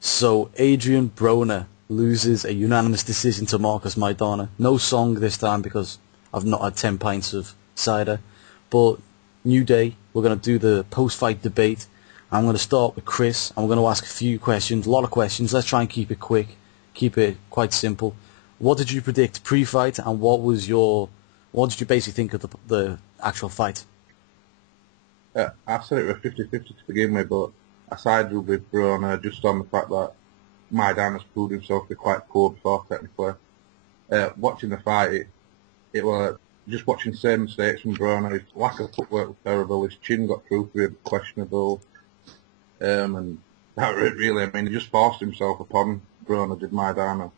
So Adrian Broner loses a unanimous decision to Marcus Maidana. No song this time because I've not had 10 pints of cider. But new day, we're going to do the post-fight debate. I'm going to start with Chris, and we're going to ask a few questions, a lot of questions. Let's try and keep it quick, keep it quite simple. What did you predict pre-fight, and what did you basically think of the actual fight? I said it was 50-50 to begin with, but I sided with Broner just on the fact that Maidana's proved himself to be quite poor before, technically. Watching the fight, it was just watching the same mistakes from Broner. His lack of footwork was terrible. His chin got through to him, questionable. And that really, I mean, he just forced himself upon Broner, did Maidana,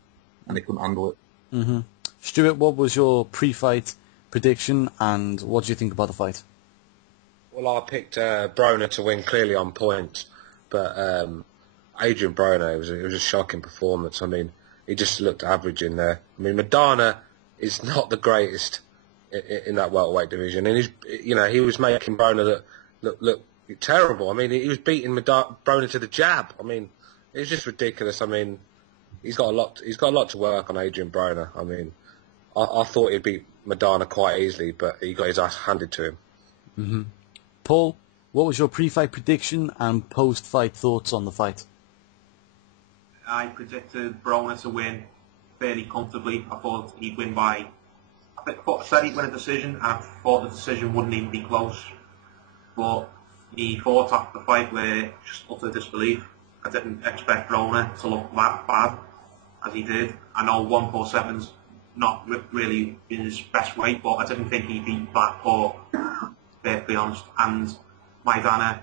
and he couldn't handle it. Mm-hmm. Stuart, what was your pre-fight prediction, and what do you think about the fight? Well, I picked Broner to win clearly on points, but Adrian Broner, it was a shocking performance. I mean, he just looked average in there. I mean, Maidana is not the greatest in that welterweight division, and he was making Broner look terrible. I mean, he was beating Broner to the jab. I mean, it was just ridiculous. I mean, he's got a lot to work on, Adrian Broner. I mean, I thought he'd beat Maidana quite easily, but he got his ass handed to him. Mm-hmm. Paul, what was your pre-fight prediction and post-fight thoughts on the fight? I predicted Broner to win fairly comfortably. I thought he'd win by... I said he'd win a decision, and I thought the decision wouldn't even be close. But he fought after the fight with just utter disbelief. I didn't expect Broner to look that bad as he did. I know 147's not really in his best weight, but I didn't think he'd be that poor, to be honest. And Maidana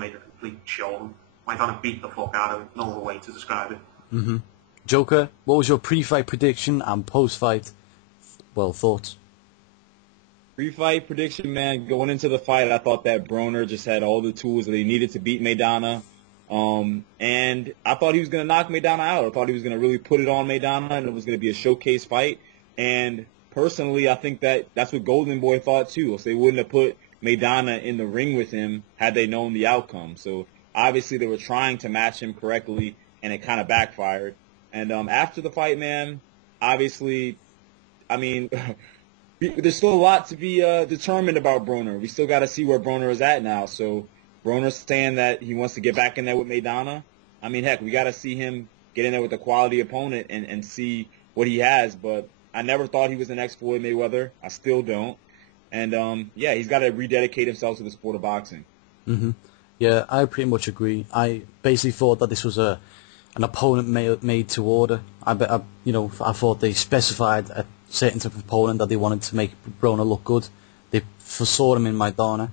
made a complete show. Maidana beat the fuck out of him. No other way to describe it. Mm-hmm. Joker, what was your pre-fight prediction and post-fight, thoughts? Pre-fight prediction, man, going into the fight, I thought that Broner just had all the tools that he needed to beat Maidana. And I thought he was going to knock Maidana out. I thought he was going to really put it on Maidana, and it was going to be a showcase fight. And personally, I think that's what Golden Boy thought too. So they wouldn't have put Maidana in the ring with him had they known the outcome. So obviously they were trying to match him correctly, and it kind of backfired. And after the fight, man, obviously, I mean, there's still a lot to be determined about Broner. We still got to see where Broner is at now. So Broner's saying that he wants to get back in there with Maidana. I mean, heck, we got to see him get in there with a quality opponent and see what he has. But I never thought he was the next Floyd Mayweather. I still don't. And, he's got to rededicate himself to the sport of boxing. Mm-hmm. Yeah, I pretty much agree. I basically thought that this was an opponent made to order. I thought they specified a certain type of opponent that they wanted to make Broner look good. They foresaw him in Maidana,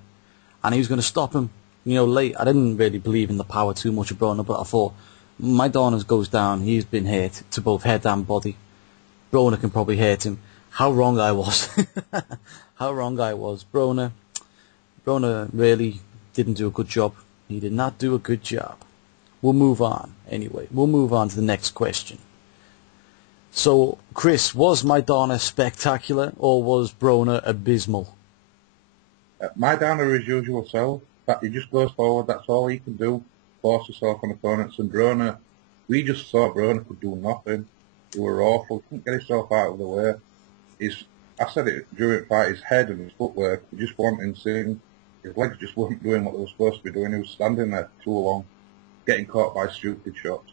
and he was going to stop him. Late. I didn't really believe in the power too much of Broner, but I thought Maidana goes down. He's been hit to both head and body. Broner can probably hurt him. How wrong I was. How wrong I was. Broner really didn't do a good job. He did not do a good job. We'll move on. Anyway, we'll move on to the next question. So, Chris, was Maidana spectacular, or was Broner abysmal? Maidana is his usual self. That he just goes forward. That's all he can do. Force himself on opponents. And Broner, we just thought Broner could do nothing. He were awful. Couldn't get himself out of the way. I said it during the fight. His head and his footwork, he just wasn't in sync. His legs just weren't doing what they were supposed to be doing. He was standing there too long, getting caught by stupid shots.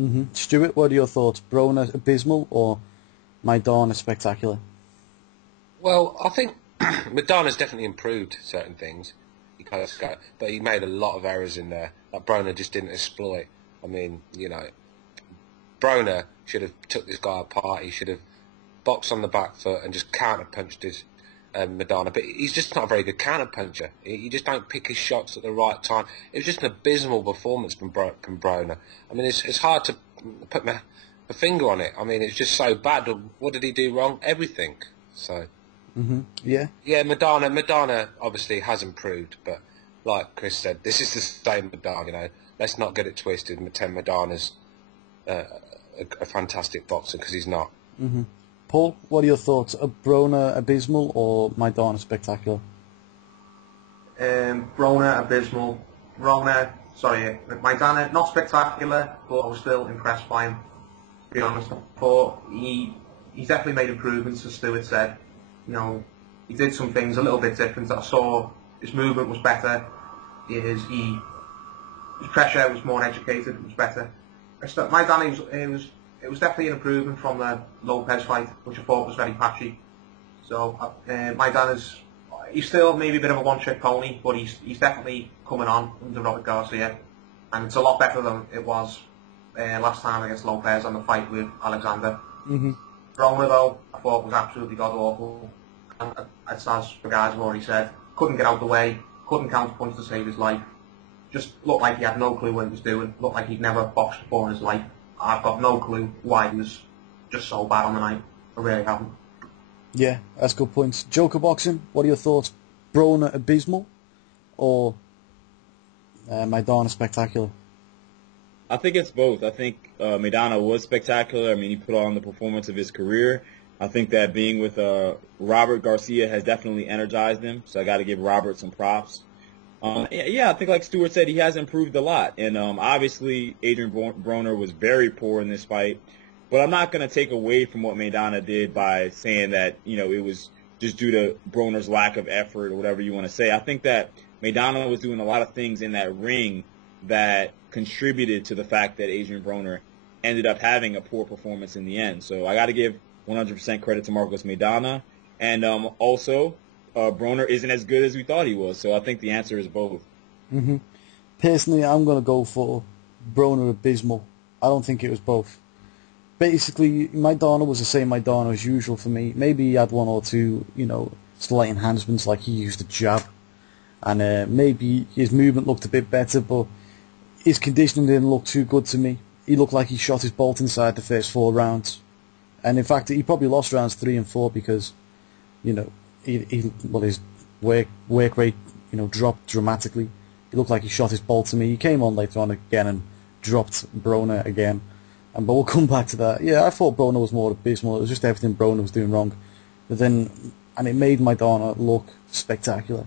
Mm-hmm. Stuart, what are your thoughts? Broner abysmal or Maidana spectacular? Well, I think Maidana's definitely improved certain things. But he made a lot of errors in there that Broner just didn't exploit. I mean, Broner should have took this guy apart. He should have boxed on the back foot and just counter-punched his Maidana. But he's just not a very good counter-puncher. He just don't pick his shots at the right time. It was just an abysmal performance from Broner. I mean, it's hard to put my finger on it. I mean, it's just so bad. What did he do wrong? Everything. So... Mm-hmm. Yeah. Yeah, Maidana obviously has improved, but like Chris said, this is the same Maidana. Let's not get it twisted. Maidana's a fantastic boxer because he's not. Mm-hmm. Paul, what are your thoughts? Broner abysmal or Maidana spectacular? Broner abysmal. Broner sorry, Maidana, not spectacular, but I was still impressed by him. To be honest, I thought he's definitely made improvements, as Stuart said. You know, he did some things a little bit different. I saw his movement was better. His pressure was more educated. It was better. Maidana, it was definitely an improvement from the Lopez fight, which I thought was very patchy. So Maidana's he's still maybe a bit of a one-trick pony, but he's definitely coming on under Robert Garcia, and it's a lot better than it was last time against Lopez on the fight with Alexander. Mm-hmm. Broner, though, I thought was absolutely god-awful. And as the guys have already said, couldn't get out of the way, couldn't counter-punch to save his life. Just looked like he had no clue what he was doing, looked like he'd never boxed before in his life. I've got no clue why he was just so bad on the night. I really haven't. Yeah, that's good points. Joker boxing, what are your thoughts? Broner abysmal or Maidana spectacular? I think it's both. I think Maidana was spectacular. I mean, he put on the performance of his career. I think that being with Robert Garcia has definitely energized him, so I got to give Robert some props. Yeah, I think like Stuart said, he has improved a lot. And obviously, Adrian Broner was very poor in this fight. But I'm not going to take away from what Maidana did by saying that, you know, it was just due to Broner's lack of effort or whatever you want to say. I think that Maidana was doing a lot of things in that ring that contributed to the fact that Adrian Broner ended up having a poor performance in the end. So I got to give 100% credit to Marcos Maidana. And also, Broner isn't as good as we thought he was. So I think the answer is both. Mm-hmm. Personally, I'm going to go for Broner abysmal. I don't think it was both. Basically, Maidana was the same Maidana as usual for me. Maybe he had one or two, you know, slight enhancements, like he used a jab. And maybe his movement looked a bit better, but his conditioning didn't look too good to me. He looked like he shot his bolt inside the first 4 rounds. And in fact, he probably lost rounds 3 and 4 because, you know, his work rate, you know, dropped dramatically. It looked like he shot his bolt to me. He came on later on again and dropped Broner again. But we'll come back to that. Yeah, I thought Broner was more abysmal. It was just everything Broner was doing wrong. And it made Maidana look spectacular.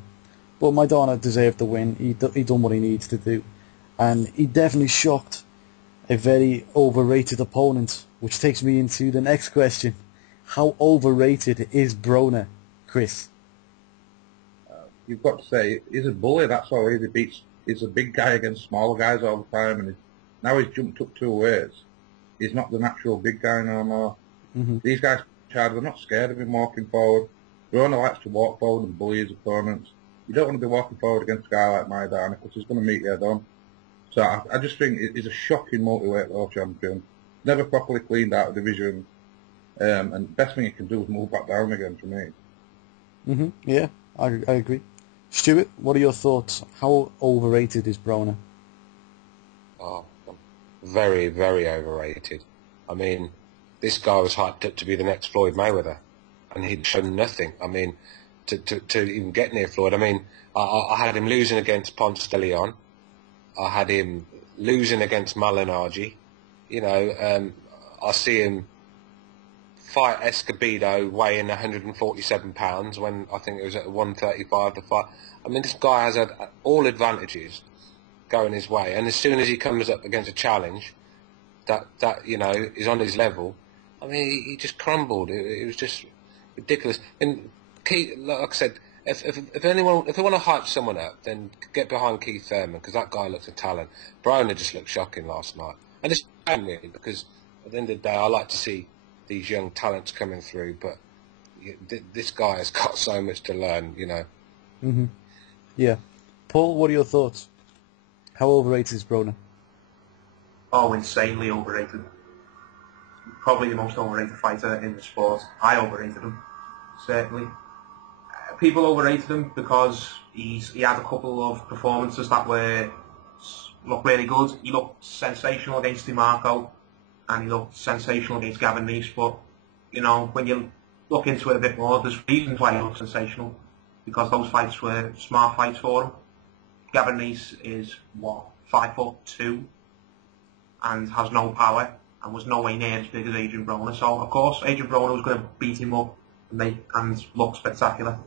But Maidana deserved the win. He done what he needs to do. And he definitely shocked a very overrated opponent, which takes me into the next question. How overrated is Broner, Chris? You've got to say, he's a bully, that's all he is. He's a big guy against smaller guys all the time, and now he's jumped up 2 ways. He's not the natural big guy no more. Mm-hmm. These guys, they're not scared of him walking forward. Broner likes to walk forward and bully his opponents. You don't want to be walking forward against a guy like Maidana because he's going to meet you head on. So I just think he's a shocking multi-weight world champion. Never properly cleaned out of division. And the best thing he can do is move back down again for me. Mm-hmm. Yeah, I agree. Stuart, what are your thoughts? How overrated is Broner? Oh, very, very overrated. I mean, this guy was hyped up to be the next Floyd Mayweather, and he'd shown nothing. I mean, to even get near Floyd. I mean, I had him losing against Ponce de Leon. I had him losing against Malignaggi. You know, I see him fight Escobedo weighing 147 pounds when I think it was at 135 to fight. I mean, this guy has had all advantages going his way, and as soon as he comes up against a challenge that you know is on his level, I mean, he just crumbled. It was just ridiculous. And Keith, like I said, if they want to hype someone up, then get behind Keith Thurman, because that guy looks a talent. Broner just looked shocking last night, and it's a shame really, because at the end of the day, I like to see these young talents coming through, but this guy has got so much to learn, you know. Mm-hmm. Yeah. Paul, what are your thoughts? How overrated is Broner? Oh, insanely overrated. Probably the most overrated fighter in the sport. I overrated him, certainly. People overrated him because he had a couple of performances that looked really good. He looked sensational against DiMarco, and he looked sensational against Gavin Neese. But you know, when you look into it a bit more, there's reasons why he looked sensational, because those fights were smart fights for him. Gavin Neese is 5'2", and has no power, and was no way near as big as Adrian Broner. So of course Adrian Broner was going to beat him up and look spectacular.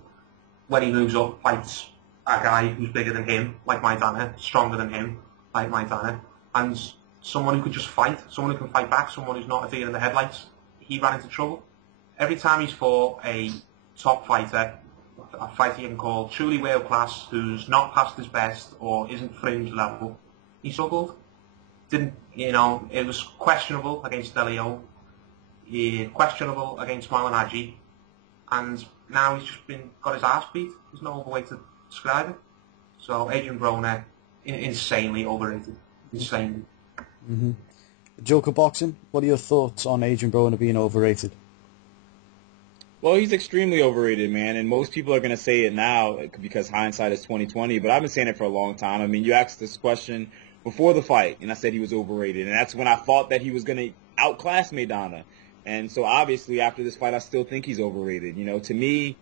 When he moves up, fights a guy who's bigger than him, like Maidana, stronger than him, like Maidana, and someone who could just fight, someone who can fight back, someone who's not a deer in the headlights, he ran into trouble. Every time he's fought a top fighter, a fighter you can call truly world class, who's not past his best or isn't fringe level, he struggled. Didn't, it was questionable against De Leon, questionable against Malinaji, and now he's just got his ass beat. There's no other way to describe it. So Adrian Broner, insanely overrated. Insanely. Mm-hmm. Joker Boxing, what are your thoughts on Adrian Broner being overrated? Well, he's extremely overrated, man, and most people are going to say it now because hindsight is 2020, but I've been saying it for a long time. I mean, you asked this question before the fight, and I said he was overrated, and that's when I thought that he was going to outclass Maidana. And so obviously after this fight, I still think he's overrated. To me,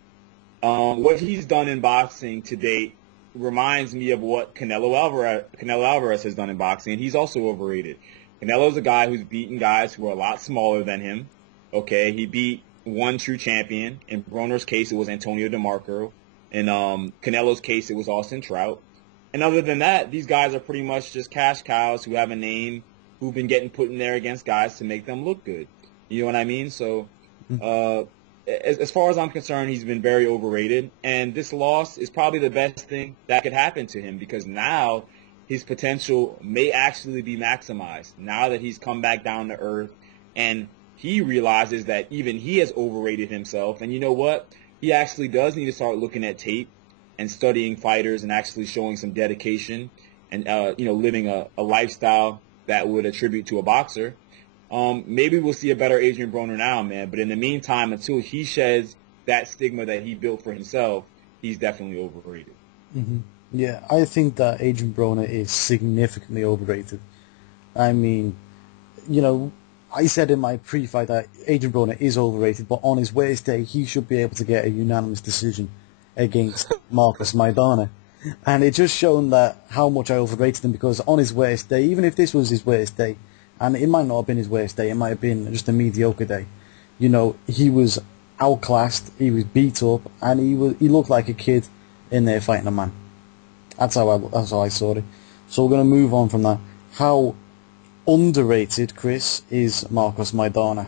what he's done in boxing to date reminds me of what Canelo Alvarez has done in boxing, and he's also overrated. Canelo's a guy who's beaten guys who are a lot smaller than him. Okay, he beat one true champion. In Broner's case, it was Antonio DeMarco. In Canelo's case, it was Austin Trout. And other than that, these guys are pretty much just cash cows who have a name, who've been getting put in there against guys to make them look good. You know what I mean? So, as far as I'm concerned, he's been very overrated. And this loss is probably the best thing that could happen to him because now his potential may actually be maximized. Now that he's come back down to earth and he realizes that even he has overrated himself. And you know what? He actually does need to start looking at tape and studying fighters and actually showing some dedication and, living a lifestyle that would attribute to a boxer. Maybe we'll see a better Adrian Broner now, man. But in the meantime, until he sheds that stigma that he built for himself, he's definitely overrated. Mm-hmm. Yeah, I think that Adrian Broner is significantly overrated. I mean, I said in my pre-fight that Adrian Broner is overrated, but on his worst day, he should be able to get a unanimous decision against Marcos Maidana. And it just shown that how much I overrated him because on his worst day, even if this was his worst day, and it might not have been his worst day, it might have been just a mediocre day, he was outclassed, he was beat up, and he looked like a kid in there fighting a man. That's how I saw it. So we're going to move on from that. How underrated, Chris, is Marcos Maidana?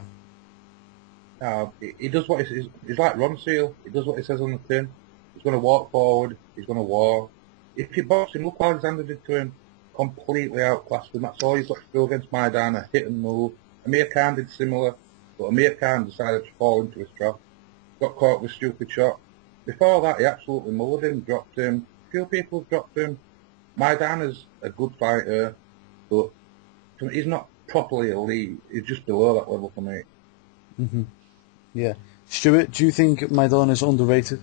He does what he's like Ron Seal. He does what he says on the tin. He's going to walk forward. He's going to war. If you box him, look what Alexander did to him. Completely outclassed him. That's all he's got to do against Maidana. Hit and move. Amir Khan did similar, but Amir Khan decided to fall into his trap. Got caught with a stupid shot. Before that, he absolutely mullered him, dropped him. A few people have dropped him. Maidana's a good fighter, but he's not properly elite. He's just below that level for me. Mm-hmm. Yeah. Stuart, do you think Maidana's underrated?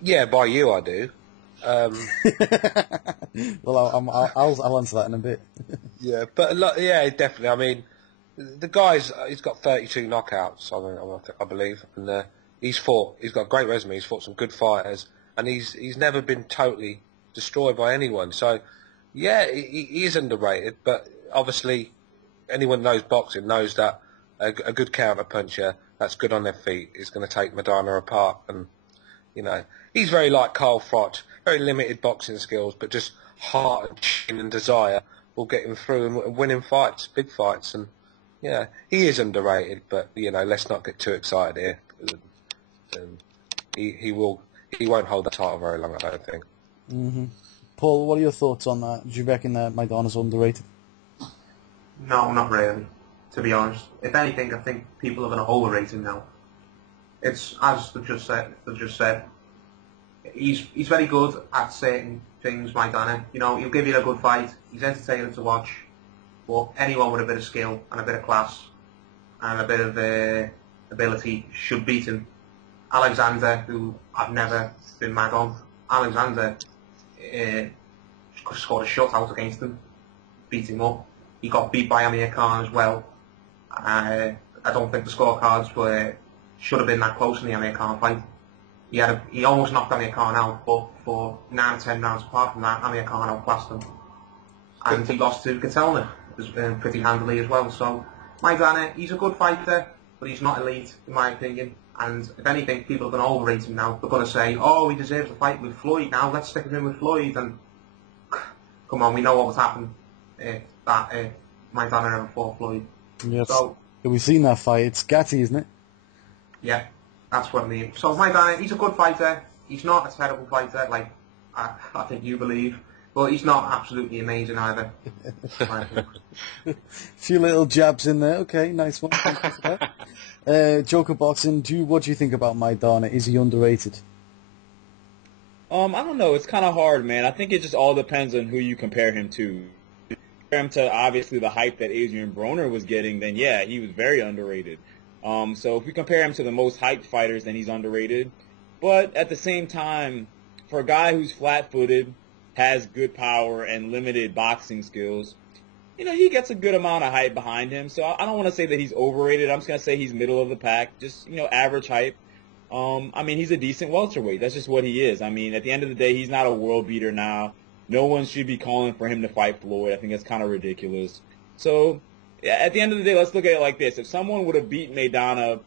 Yeah, by you I do. Well, I'll answer that in a bit. Yeah, but yeah, definitely. I mean, the guy's he's got 32 knockouts. I believe, and he's got a great resume. He's fought some good fighters, and he's never been totally destroyed by anyone. So, yeah, he is underrated. But obviously, anyone who knows boxing knows that a good counter puncher that's good on their feet is going to take Maidana apart. And he's very like Carl Froch, very limited boxing skills, but just heart and chin and desire will get him through and winning fights, big fights. And yeah, he is underrated, but let's not get too excited here. He won't hold the title very long, I don't think. Mm-hmm. Paul, what are your thoughts on that? Do you reckon that Maidana's underrated? No, not really, to be honest. If anything, I think people are going to overrate him now. It's, as they've just said, he's very good at certain things, Maidana. He'll give you a good fight. He's entertaining to watch. But anyone with a bit of skill and a bit of class and a bit of ability should beat him. Alexander, who I've never been mad on, Alexander scored a shutout against him, beat him up. He got beat by Amir Khan as well. I don't think the scorecards should have been that close in the Amir Khan fight. He almost knocked Amir Khan out, but for 9 or 10 rounds apart from that, Amir Khan outclassed him. And he lost to Katelner pretty handily as well. So Maidana, he's a good fighter, but he's not elite, in my opinion. And if anything, people are going to overrate him now. They're going to say, oh, he deserves a fight with Floyd now, let's stick him in with Floyd. And come on, we know what was happening that Maidana ever fought Floyd. Yes. So, We've seen that fight. It's Gatti, isn't it? yeah, that's what I mean. So Maidana, he's a good fighter. He's not a terrible fighter, like I think you believe. But he's not absolutely amazing either. Few little jabs in there. Okay, nice one. Thank you for that. Joker Boxing, what do you think about Maidana? Is he underrated? I don't know. It's kind of hard, man. I think it just all depends on who you compare him to. Compare him to obviously the hype that Adrian Broner was getting, then yeah, he was very underrated. So if we compare him to the most hyped fighters, then he's underrated. But at the same time, for a guy who's flat-footed, has good power and limited boxing skills, he gets a good amount of hype behind him. So I don't want to say that he's overrated. I'm just going to say he's middle of the pack, just, average hype. He's a decent welterweight. That's just what he is. At the end of the day, he's not a world beater now. No one should be calling for him to fight Floyd. I think that's kind of ridiculous. So at the end of the day, let's look at it like this. If someone would have beat Maidana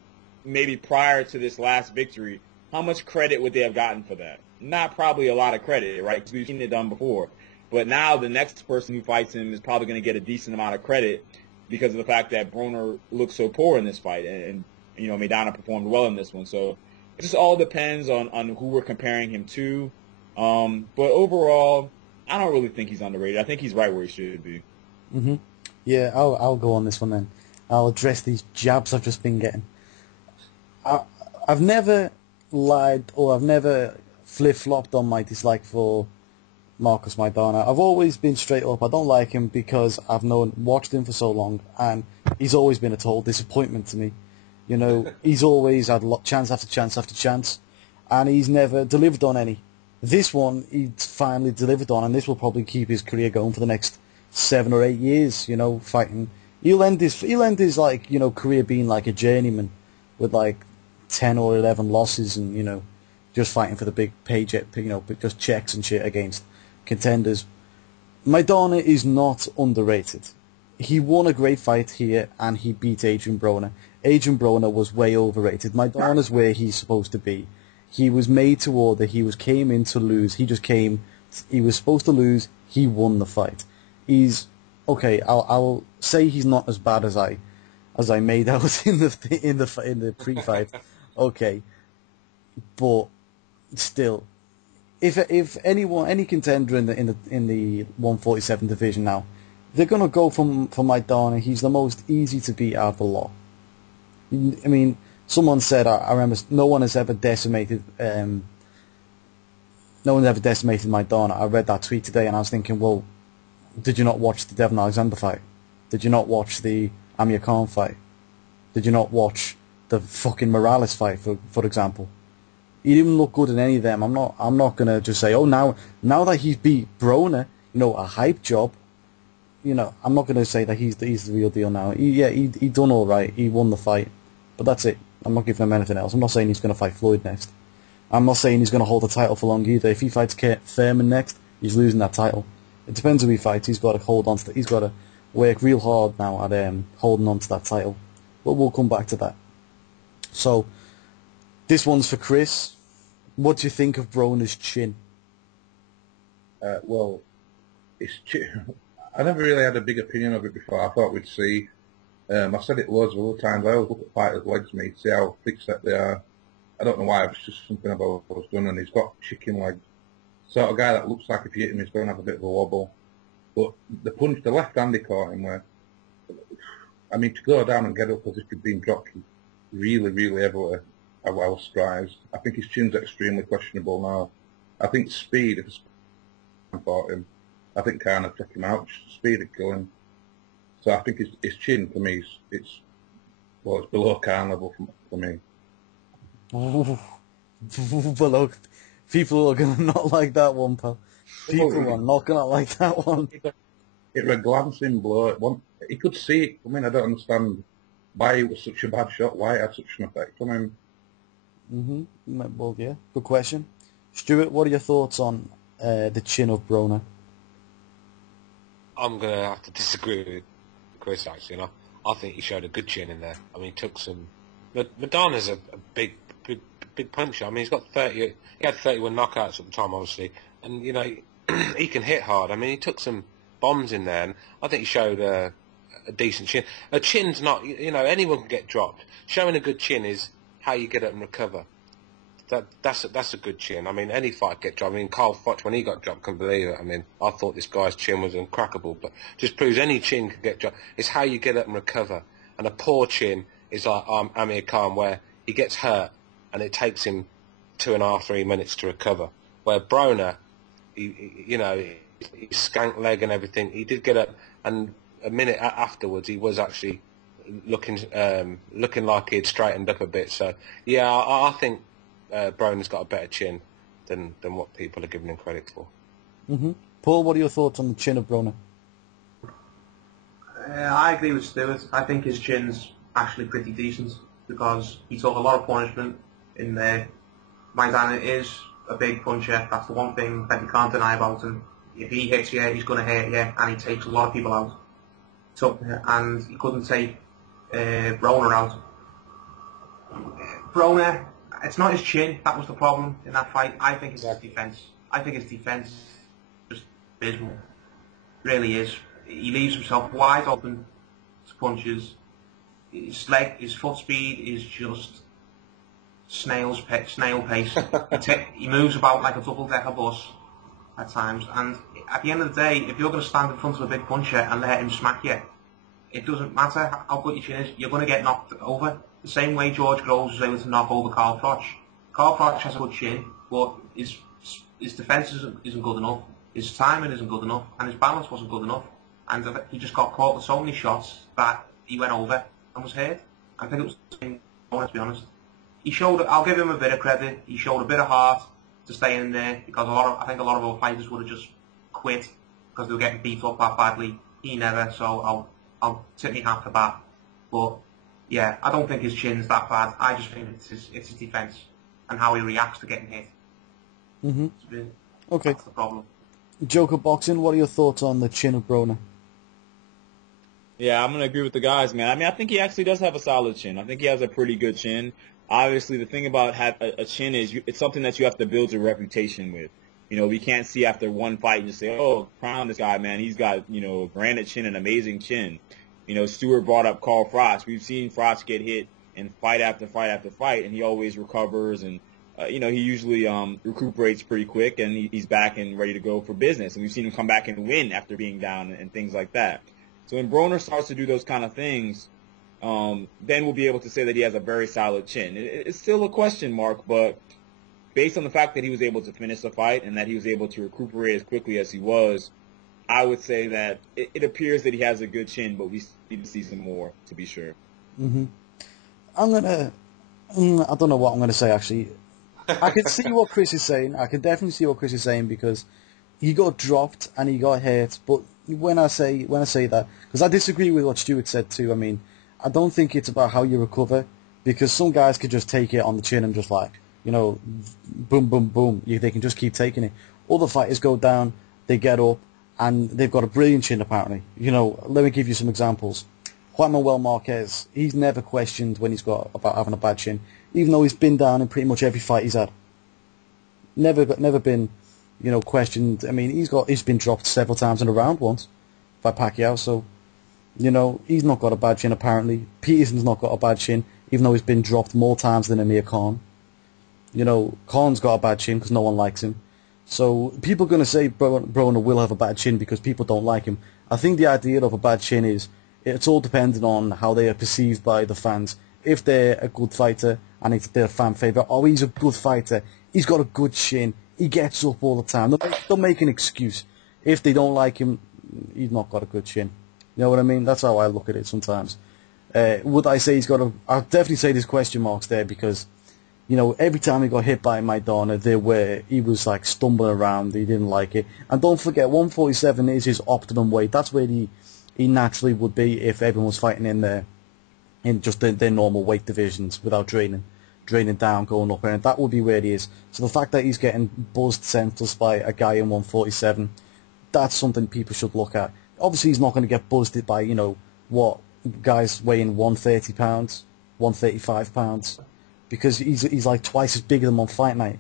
maybe prior to this last victory, how much credit would they have gotten for that? Not probably a lot of credit, right? Because we've seen it done before. But now the next person who fights him is probably going to get a decent amount of credit because of the fact that Broner looked so poor in this fight. And Maidana performed well in this one. So it just all depends on who we're comparing him to. But overall, I don't really think he's underrated. I think he's right where he should be. Mm-hmm. Yeah, I'll go on this one then. I'll address these jabs I've just been getting. I've never lied or I've never flip-flopped on my dislike for Marcos Maidana. I've always been straight up. I don't like him because I've watched him for so long, and he's always been a total disappointment to me. He's always had chance after chance after chance, and he's never delivered on any. This one, he's finally delivered on, and this will probably keep his career going for the next 7 or 8 years. Fighting. He'll end his career being like a journeyman with like 10 or 11 losses, and just fighting for the big paycheck, just checks and shit against contenders. Maidana is not underrated. He won a great fight here, and he beat Adrian Broner. Adrian Broner was way overrated. Maidana's where he's supposed to be. He was made to order. He came in to lose. He was supposed to lose. He won the fight. He's okay. I'll say he's not as bad as I made out in the pre-fight. Okay, but still, if any contender in the 147 division now, they're gonna go for Maidana. He's the most easy to beat out of the lot. Someone said I remember no one has ever decimated Maidana. I read that tweet today and I was thinking, well, did you not watch the Devon Alexander fight? Did you not watch the Amir Khan fight? Did you not watch the fucking Morales fight, for example? He didn't look good in any of them. I'm not gonna just say, oh, now that he's beat Broner, a hype job. I'm not gonna say that he's the real deal now. He done all right. He won the fight, but that's it. I'm not giving him anything else. I'm not saying he's gonna fight Floyd next. I'm not saying he's gonna hold the title for long either. If he fights Thurman next, he's losing that title. It depends who he fights. He's got to hold on to that. He's got to work real hard now at holding on to that title. But we'll come back to that. So, this one's for Chris. What do you think of Broner's chin? Well, his chin. I never really had a big opinion of it before. I thought we'd see. I said it loads of other times. I always look at fighters' legs, mate, see how thick set they are. I don't know why. It was just something about what was done, and he's got chicken legs. Sort of guy that looks like if you hit him, he's going to have a bit of a wobble. But the left hand he caught him with, to go down and get up as if he'd been dropped really, really heavily, I was surprised. I think his chin's extremely questionable now. I think speed, if I fought him, I think Khan would take him out. Just speed would kill him. So I think his chin, for me, it's below Khan level for me. Below. People are going to not like that one, pal. People are not going to like that one. It was a glancing blow. He could see it. I don't understand why it was such a bad shot, why it had such an effect on him. Well, yeah, good question. Stuart, what are your thoughts on the chin of Broner? I'm going to have to disagree with Chris, actually. I think he showed a good chin in there. He took some... Madonna's a big puncher. He's got 30... He had 31 knockouts at the time, obviously. And, he can hit hard. I mean, he took some bombs in there, and I think he showed a decent chin. A chin's not, anyone can get dropped. Showing a good chin is how you get up and recover. That's a good chin. I mean, any fight get dropped. I mean, Carl Froch, when he got dropped, couldn't believe it. I mean, I thought this guy's chin was uncrackable, but just proves any chin can get dropped. It's how you get up and recover. And a poor chin is like Amir Khan, where he gets hurt and it takes him 2.5, 3 minutes to recover. Where Broner, he skank leg and everything, he did get up, and a minute afterwards he was actually looking like he'd straightened up a bit. So yeah, I think Broner's got a better chin than what people are giving him credit for. Mm-hmm. Paul, what are your thoughts on the chin of Broner? I agree with Stuart. I think his chin's actually pretty decent because he took a lot of punishment in there. Maidana is a big puncher. That's the one thing that you can't deny about him. If he hits you, he's going to hurt you, and he takes a lot of people out. And he couldn't take Broner out. Broner, it's not his chin that was the problem in that fight. I think it's his defence. I think his defence is just abysmal. Really is. He leaves himself wide open to punches. His foot speed is just snail pace. He moves about like a double-decker bus at times. And at the end of the day, if you're going to stand in front of a big puncher and let him smack you, it doesn't matter how good your chin is, you're going to get knocked over. The same way George Groves was able to knock over Carl Froch. Carl Froch has a good chin, but his defence isn't good enough, his timing isn't good enough, and his balance wasn't good enough. And he just got caught with so many shots that he went over and was hurt. I think it was the same, to be honest. I'll give him a bit of credit, he showed a bit of heart to stay in there, because I think a lot of our fighters would have just quit because they were getting beat up that badly. He never, so I'll tip me hat for that. But yeah, I don't think his chin's that bad. I just think it's his defence and how he reacts to getting hit. Mm-hmm. Okay. That's the problem. Joker Boxing, what are your thoughts on the chin of Broner? Yeah, I'm going to agree with the guys, man. I mean, I think he actually does have a solid chin. I think he has a pretty good chin. Obviously, the thing about a chin is it's something that you have to build your reputation with. We can't see after one fight and just say, oh, crown this guy, man. He's got, a granite chin, an amazing chin. Stewart brought up Carl Froch. We've seen Froch get hit in fight after fight after fight, and he always recovers, and, he usually recuperates pretty quick, and he's back and ready to go for business. And we've seen him come back and win after being down and things like that. So when Broner starts to do those kind of things, then we'll be able to say that he has a very solid chin. It's still a question mark, but based on the fact that he was able to finish the fight and that he was able to recuperate as quickly as he was, I would say that it appears that he has a good chin, but we need to see some more to be sure. Mm-hmm. I don't know what I'm going to say, actually. I can see what Chris is saying. I can definitely see what Chris is saying, because he got dropped and he got hurt. But when I say that, because I disagree with what Stuart said too. I mean, I don't think it's about how you recover, because some guys could just take it on the chin and just boom, boom, boom. They can just keep taking it. Other fighters go down, they get up, and they've got a brilliant chin apparently. Let me give you some examples. Juan Manuel Marquez, he's never questioned when he's got about having a bad chin, even though he's been down in pretty much every fight he's had. Never been, questioned. I mean, he's been dropped several times in a round once by Pacquiao, so, he's not got a bad chin apparently. Peterson's not got a bad chin, even though he's been dropped more times than Amir Khan. Khan's got a bad chin because no one likes him. So people are going to say Broner will have a bad chin because people don't like him. I think the idea of a bad chin is it's all dependent on how they are perceived by the fans. If they're a good fighter and it's their fan favourite, oh, he's a good fighter, he's got a good chin, he gets up all the time. They'll make an excuse. If they don't like him, he's not got a good chin. You know what I mean? That's how I look at it sometimes. Would I say he's got I'll definitely say there's question marks there, because every time he got hit by Maidana, he was like stumbling around. He didn't like it. And don't forget, 147 is his optimum weight. That's where he naturally would be if everyone was fighting in just their normal weight divisions without draining down, going up. And that would be where he is. So the fact that he's getting buzzed senseless by a guy in 147, that's something people should look at. Obviously, he's not going to get buzzed by, guys weighing 130 pounds, 135 pounds. Because he's like twice as big as them on fight night.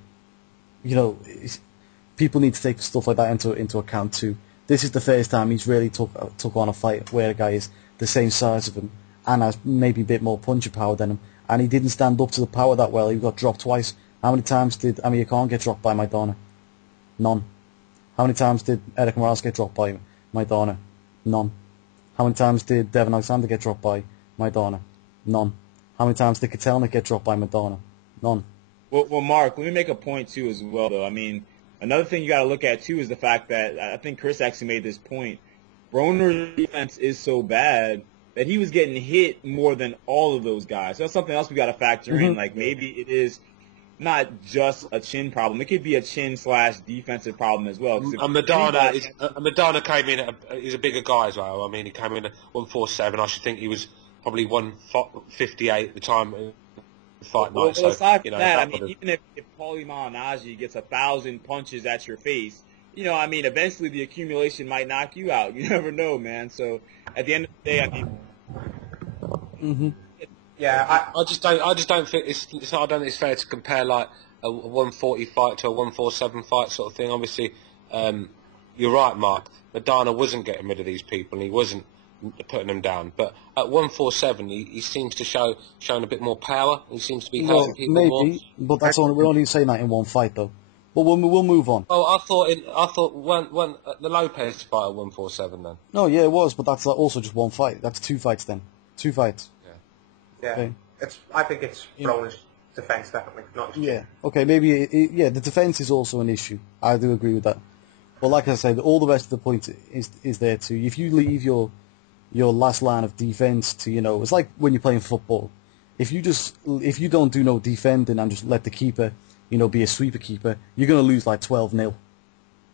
people need to take stuff like that into account too. This is the first time he's really took on a fight where a guy is the same size of him and has maybe a bit more puncher power than him, and he didn't stand up to the power that well. He got dropped twice. How many times did Amir Khan get dropped by Maidana? None. How many times did Eric Morales get dropped by Maidana? None. How many times did Devin Alexander get dropped by Maidana? None. How many times did Katelnik get dropped by Maidana? None. Well, Mark, let me make a point too as well, though. I mean, another thing you got to look at too is the fact that I think Chris actually made this point. Broner's defense is so bad that he was getting hit more than all of those guys. So that's something else we got to factor in. Like maybe it is not just a chin problem; it could be a chin/defensive problem as well. And Maidana came in. He's a bigger guy as well. I mean, he came in at 147. I should think he was probably 158 at the time. Fight night. Well, so, aside from you know, that, I mean, even if Paulie Malignaggi gets 1,000 punches at your face, you know, I mean, eventually the accumulation might knock you out. You never know, man. So at the end of the day, I mean, Yeah, I just don't think it's not. I don't think it's fair to compare like a 140 fight to a 147 fight sort of thing. Obviously, you're right, Mark. Maidana wasn't getting rid of these people, and he wasn't putting them down. But at 147, he seems to showing a bit more power. He seems to be hurting people more. Maybe, but that's only, we're only saying that in one fight though. But we'll move on. Oh, I thought when the Lopez fight at 147 then. No, yeah, it was, but that's also just one fight. That's two fights then. Two fights. yeah. Okay. I think it's Broner's defence definitely, not his chin. Yeah. Okay. Maybe. The defense is also an issue. I do agree with that. But like I said, all the rest of the point is there too. If you leave your last line of defense to, you know, it's like when you're playing football. If you don't do no defending and just let the keeper, you know, be a sweeper keeper, you're going to lose like 12-0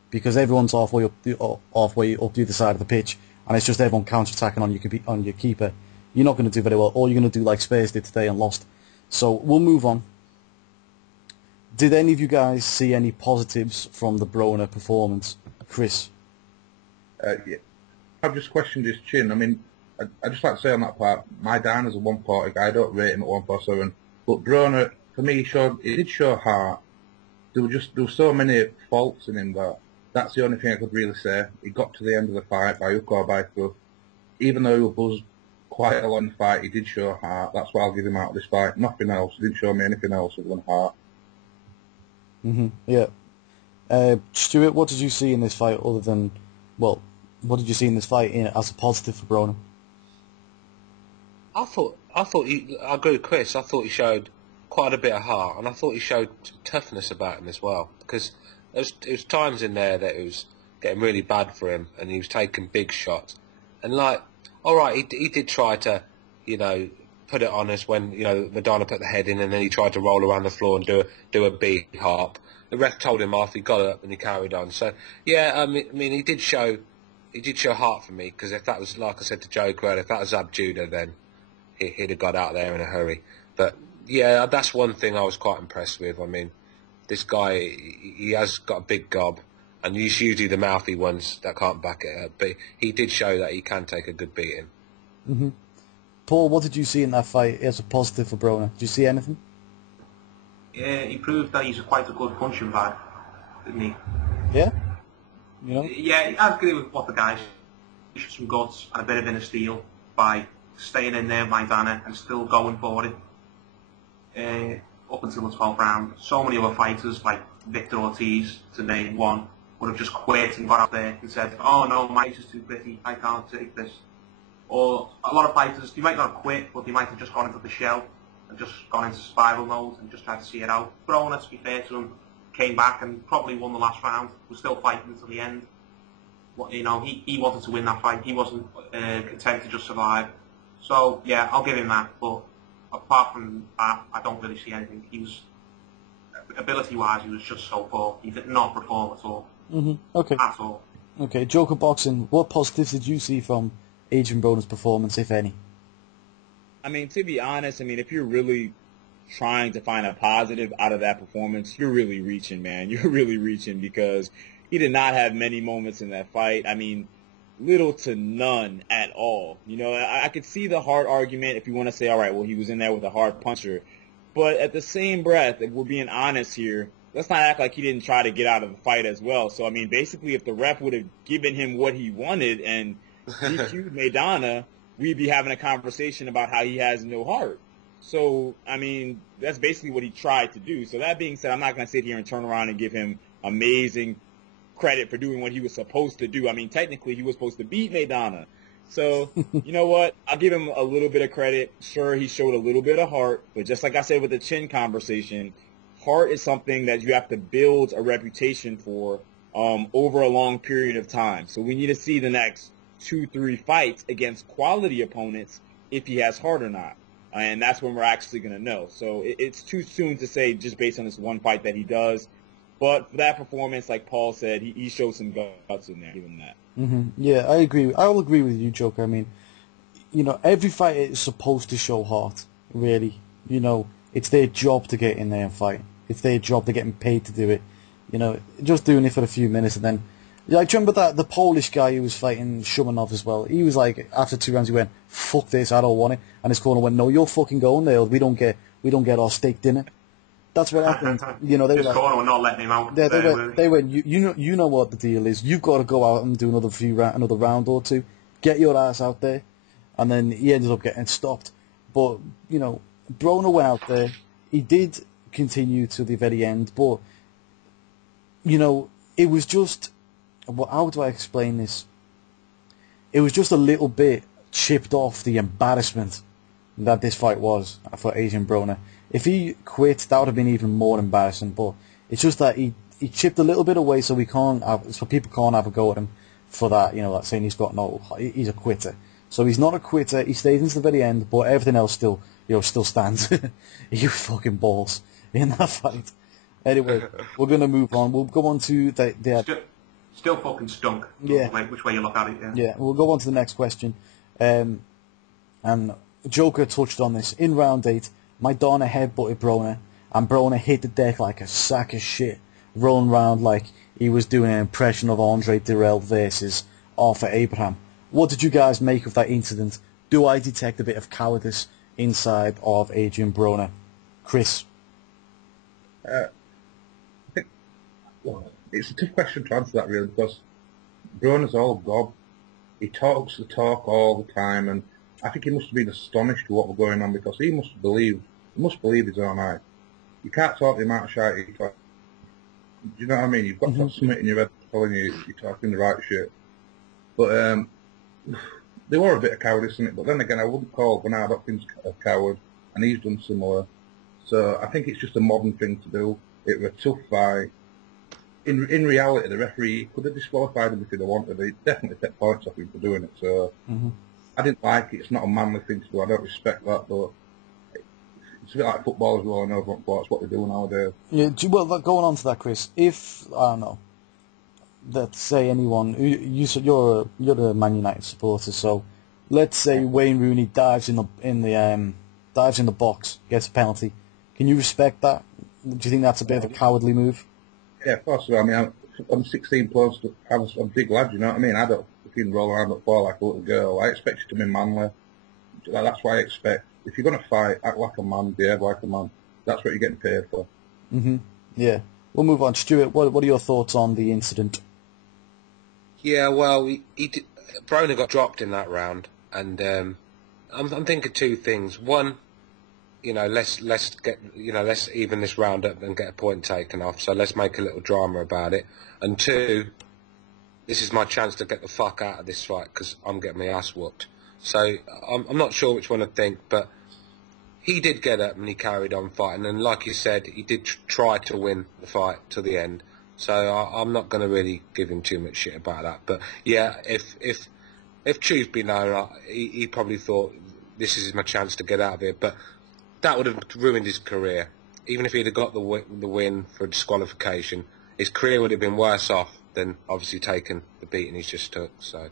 because everyone's halfway up the other side of the pitch, and it's just everyone counter-attacking on your keeper. You're not going to do very well. Or you're going to do like Spurs did today and lost. So we'll move on. Did any of you guys see any positives from the Broner performance, Chris? Yeah. I've just questioned his chin. I mean, I just like to say on that part, Maidana's a 140 guy. I don't rate him at 147. But Broner, for me, he did show heart. There were so many faults in him that's the only thing I could really say. He got to the end of the fight by hook or by crook. Even though he was buzzed quite a lot in the fight, he did show heart. That's why I'll give him out of this fight. Nothing else. He didn't show me anything else other than heart. Yeah. Stuart, what did you see in this fight other than, well, what did you see in this fight as a positive for Broner? I agree with Chris. I thought he showed quite a bit of heart, and I thought he showed some toughness about him as well. Because there was times in there that it was getting really bad for him, and he was taking big shots. And like, all right, he did try to, you know, put it on us when, you know, Maidana put the head in, and then he tried to roll around the floor and do a B harp. The ref told him off. He got up and he carried on. So yeah, I mean, he did show heart for me, because if that was, like I said to Joe Quell, if that was Ab Judah, then he'd have got out there in a hurry. But yeah, that's one thing I was quite impressed with. I mean, this guy, he has got a big gob, and it's usually the mouthy ones that can't back it up. But he did show that he can take a good beating. Mm-hmm. Paul, what did you see in that fight as a positive for Broner? Did you see anything? Yeah, he proved that he's quite a good punching bag, didn't he? Yeah? You know? Yeah, I agree with what the guys. He showed some guts and a bit of inner steel by staying in there, Maidana, and still going for it up until the 12th round. So many other fighters, like Victor Ortiz, to name one, would have just quit and got out there and said, "Oh no, my age is too pretty, I can't take this." Or a lot of fighters, they might not have quit, but they might have just gone into the shell and just gone into survival mode and just tried to see it out. Broner, to be fair to him, came back and probably won the last round. Was still fighting until the end. You know, he wanted to win that fight. He wasn't content to just survive. So yeah, I'll give him that. But apart from that, I don't really see anything. He was, ability-wise, he was just so poor. He did not perform at all. Okay. At all. Okay, Joker Boxing, what positives did you see from Adrian Broner's performance, if any? I mean, to be honest, I mean, if you're really trying to find a positive out of that performance, you're really reaching, man. You're really reaching, because he did not have many moments in that fight. I mean, little to none at all. You know, I could see the hard argument if you want to say, all right, well, he was in there with a hard puncher. But at the same breath, if we're being honest here, let's not act like he didn't try to get out of the fight as well. So, I mean, basically, if the ref would have given him what he wanted and DQ'd Maidana, we'd be having a conversation about how he has no heart. So, I mean, that's basically what he tried to do. So that being said, I'm not going to sit here and turn around and give him amazing credit for doing what he was supposed to do. I mean, technically, he was supposed to beat Maidana. So, you know what? I'll give him a little bit of credit. Sure, he showed a little bit of heart, but just like I said with the chin conversation, heart is something that you have to build a reputation for over a long period of time. So we need to see the next 2-3 fights against quality opponents if he has heart or not. And that's when we're actually going to know. So it's too soon to say just based on this one fight that he does. But for that performance, like Paul said, he showed some guts in there, given that. Mm-hmm. Yeah, I agree. I will agree with you, Joker. I mean, you know, every fighter is supposed to show heart, really. You know, it's their job to get in there and fight. It's their job. They're getting paid to do it. You know, just doing it for a few minutes and then... Like, do you remember the Polish guy who was fighting Shumanov as well? He was like, after 2 rounds, he went, "Fuck this, I don't want it." And his corner went, "No, you're fucking going there. We don't get our steak dinner." That's what happened. You know, they were His like, corner were not letting him out. they went. You know what the deal is. You've got to go out and do another round or two. Get your ass out there. And then he ended up getting stopped. But you know, Broner went out there. He did continue to the very end, but you know, it was just. Well, how do I explain this? It was just a little bit chipped off the embarrassment that this fight was for Adrian Broner. If he quit, that would have been even more embarrassing. But it's just that he chipped a little bit away, so people can't have a go at him for that. You know, that saying he's a quitter. So he's not a quitter. He stays into the very end, but everything else still stands. You fucking balls in that fight. Anyway, we're gonna move on. We'll go on to the Still fucking stunk. Yeah. Which way you look at it, yeah. Yeah, we'll go on to the next question. And Joker touched on this. In round 8, Maidana headbutted Broner, and Broner hit the deck like a sack of shit, rolling around like he was doing an impression of Andre Dirrell versus Arthur Abraham. What did you guys make of that incident? Do I detect a bit of cowardice inside of Adrian Broner? Chris? I think, well, it's a tough question to answer that really because Broner's all gob. He talks the talk all the time, and I think he must have been astonished at what was going on because he must believe his own eye. You can't talk the amount of shit he talks. Do you know what I mean? You've got to have something in your head telling you you're talking the right shit. But they were a bit of cowardice in it. But then again, I wouldn't call Bernard Hopkins a coward, and he's done similar. So I think it's just a modern thing to do. It was a tough fight. In reality, the referee could have disqualified him if he'd have wanted. He'd definitely take points off him for doing it. So I didn't like it. It's not a manly thing to do. I don't respect that, but it's a bit like football as well. I know everyone thought it's what they do nowadays. Yeah. Well, going on to that, Chris. If I don't know, let's say anyone you're the Man United supporter, so let's say Wayne Rooney dives in the box, gets a penalty. Can you respect that? Do you think that's a bit of a cowardly move? Yeah, of course. I mean, I'm 16 plus. I'm a big lad. You know what I mean? I don't fucking roll around the floor like a little girl. I expect you to be manly. That's what I expect. If you're gonna fight, act like a man, behave like a man. That's what you're getting paid for. Yeah. We'll move on. Stuart, what are your thoughts on the incident? Yeah, well, Broner got dropped in that round, and I'm thinking two things. One, you know, let's even this round up and get a point taken off. So let's make a little drama about it. And two, this is my chance to get the fuck out of this fight because I'm getting my ass whooped. So I'm not sure which one to think, but he did get up and he carried on fighting. And like you said, he did try to win the fight to the end. So I'm not going to really give him too much shit about that. But yeah, if truth be known, he probably thought this is my chance to get out of here. But that would have ruined his career. Even if he'd have got the win for disqualification, his career would have been worse off than obviously taking the beating he's just took. So,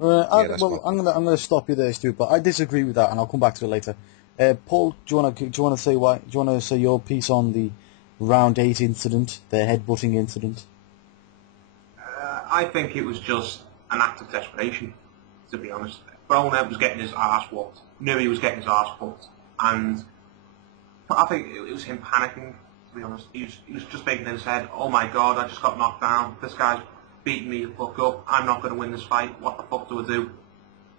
I'm gonna stop you there, Stu. But I disagree with that, and I'll come back to it later. Paul, do you want to say why? Do you want to say your piece on the round 8 incident, the headbutting incident? I think it was just an act of desperation, to be honest. Broner was getting his arse whooped. Knew he was getting his arse whooped, and I think it was him panicking, to be honest. He was just thinking in his head, oh my god, I just got knocked down. This guy's beating me the fuck up. I'm not going to win this fight. What the fuck do I do?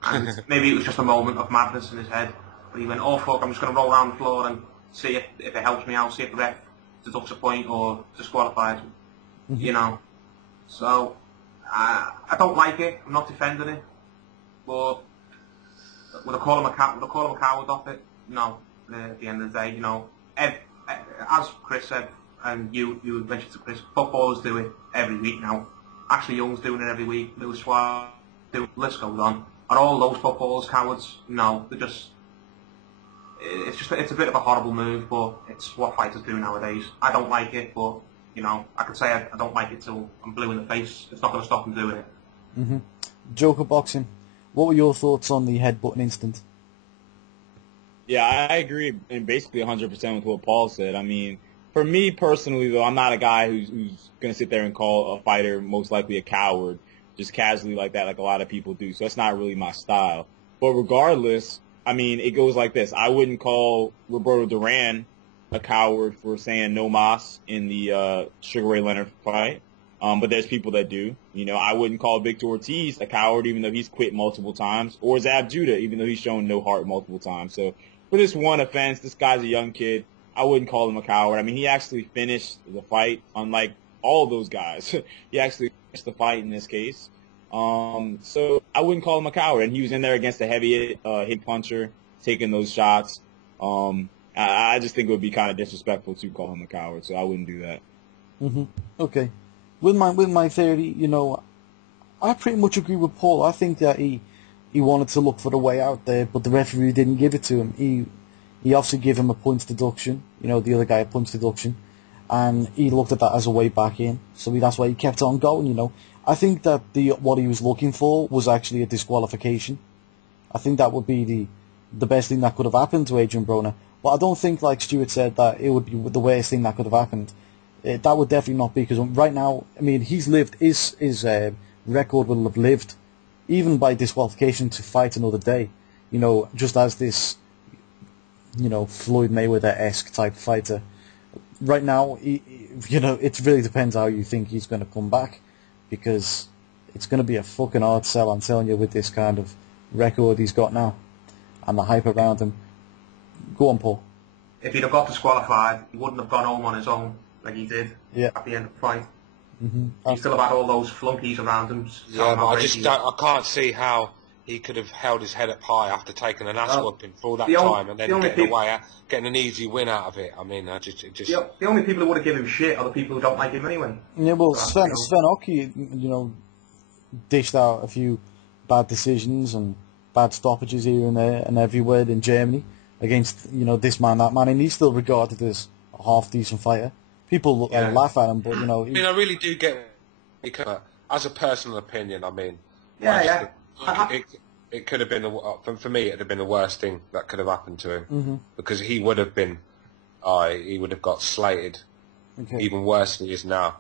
And maybe it was just a moment of madness in his head. But he went, oh fuck, I'm just going to roll around the floor and see if it helps me out, see if the ref deducts a point or disqualifies me. Mm-hmm. You know? So, I don't like it. I'm not defending it. But would I call him a coward off it? No. At the end of the day, you know, as Chris said, and you mentioned to Chris, footballers do it every week now. Ashley Young's doing it every week. Lewis Suarez, the list goes on. Are all those footballers cowards? No, they're just. It's a bit of a horrible move, but it's what fighters do nowadays. I don't like it, but you know, I could say I don't like it till I'm blue in the face. It's not going to stop them doing it. Mm-hmm. Joker boxing. What were your thoughts on the headbutting incident? Yeah, I agree, and basically 100% with what Paul said. I mean, for me personally, though, I'm not a guy who's going to sit there and call a fighter most likely a coward, just casually like that, like a lot of people do. So that's not really my style. But regardless, I mean, it goes like this. I wouldn't call Roberto Duran a coward for saying no mas in the Sugar Ray Leonard fight. But there's people that do. You know, I wouldn't call Victor Ortiz a coward even though he's quit multiple times, or Zab Judah even though he's shown no heart multiple times. So for this one offense, this guy's a young kid. I wouldn't call him a coward. I mean, he actually finished the fight, unlike all of those guys. He actually finished the fight in this case. So I wouldn't call him a coward. And he was in there against a heavy hit puncher, taking those shots. I just think it would be kind of disrespectful to call him a coward, so I wouldn't do that. Mm-hmm. Okay. With my theory, you know, I pretty much agree with Paul. I think that he wanted to look for the way out there, but the referee didn't give it to him. He obviously gave him a points deduction, you know, the other guy a points deduction, and he looked at that as a way back in. So that's why he kept on going, you know. I think that what he was looking for was actually a disqualification. I think that would be the best thing that could have happened to Adrian Broner. But I don't think, like Stuart said, that it would be the worst thing that could have happened. That would definitely not be, because right now, I mean, his record will have lived, even by disqualification, to fight another day. You know, just as this, you know, Floyd Mayweather-esque type fighter. Right now, you know, it really depends how you think he's going to come back, because it's going to be a fucking hard sell, I'm telling you, with this kind of record he's got now, and the hype around him. Go on, Paul. If he'd have got disqualified, he wouldn't have gone home on his own like he did at the end of the fight. Mm-hmm. He still have had all those flunkies around him. Yeah, but I can't see how he could have held his head up high after taking an ass whooping for all that time and then getting an easy win out of it. I mean, the only people who would have given him shit are the people who don't like him anyway. Yeah, well, Sven Oki, you know, dished out a few bad decisions and bad stoppages here and there and everywhere in Germany against, you know, this man, that man, and he's still regarded as a half-decent fighter. People laugh at him, but, you know... I mean, I really do get... Because, as a personal opinion, I mean... It could have been... For me, it would have been the worst thing that could have happened to him. Because he would have been... he would have got slated even worse than he is now.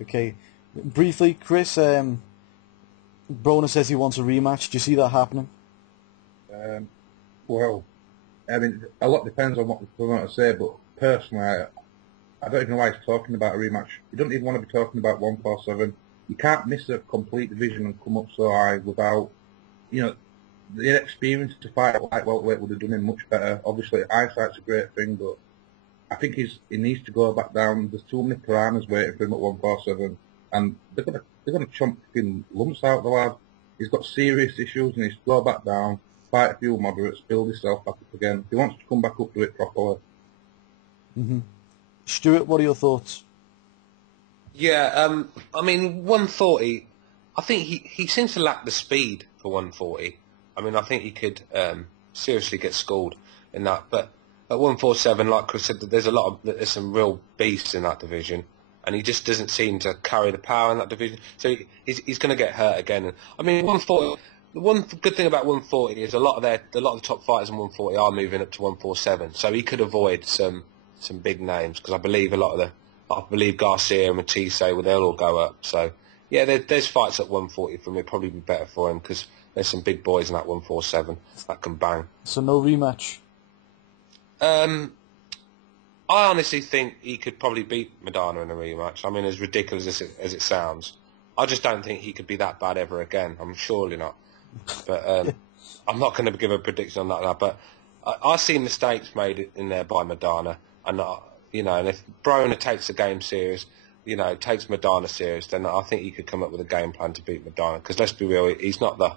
Okay. Briefly, Chris, Broner says he wants a rematch. Do you see that happening? Well, I mean, a lot depends on what the promoter say, but personally, I don't even know why he's talking about a rematch. You don't even want to be talking about 147. You can't miss a complete division and come up so high without, you know, the experience to fight at light welterweight would have done him much better. Obviously, eyesight's a great thing, but I think he needs to go back down. There's too many piranhas waiting for him at 147, and they're gonna chomp fucking lumps out the lad. He's got serious issues, and he's to go back down, fight a few moderates, build himself back up again. If he wants to come back up to it properly. Mm-hmm. Stuart, what are your thoughts? Yeah, I mean, 140, I think he seems to lack the speed for 140. I mean, I think he could seriously get schooled in that. But at 147, like Chris said, there's some real beasts in that division, and he just doesn't seem to carry the power in that division. So he's going to get hurt again. I mean, 140. The one good thing about 140 is a lot of the top fighters in 140 are moving up to 147. So he could avoid some big names, because I believe Garcia and Matisse, they'll all go up. So yeah, there's fights at 140 for me, probably be better for him, because there's some big boys in that 147 that can bang. So no rematch? I I honestly think he could probably beat Maidana in a rematch. I mean, as ridiculous as it sounds, I just don't think he could be that bad ever again. I'm surely not. But I'm not going to give a prediction on that. But I see mistakes made in there by Maidana, and and if Broner takes the game serious, takes Maidana serious, then I think he could come up with a game plan to beat Maidana. Because let's be real, he's not the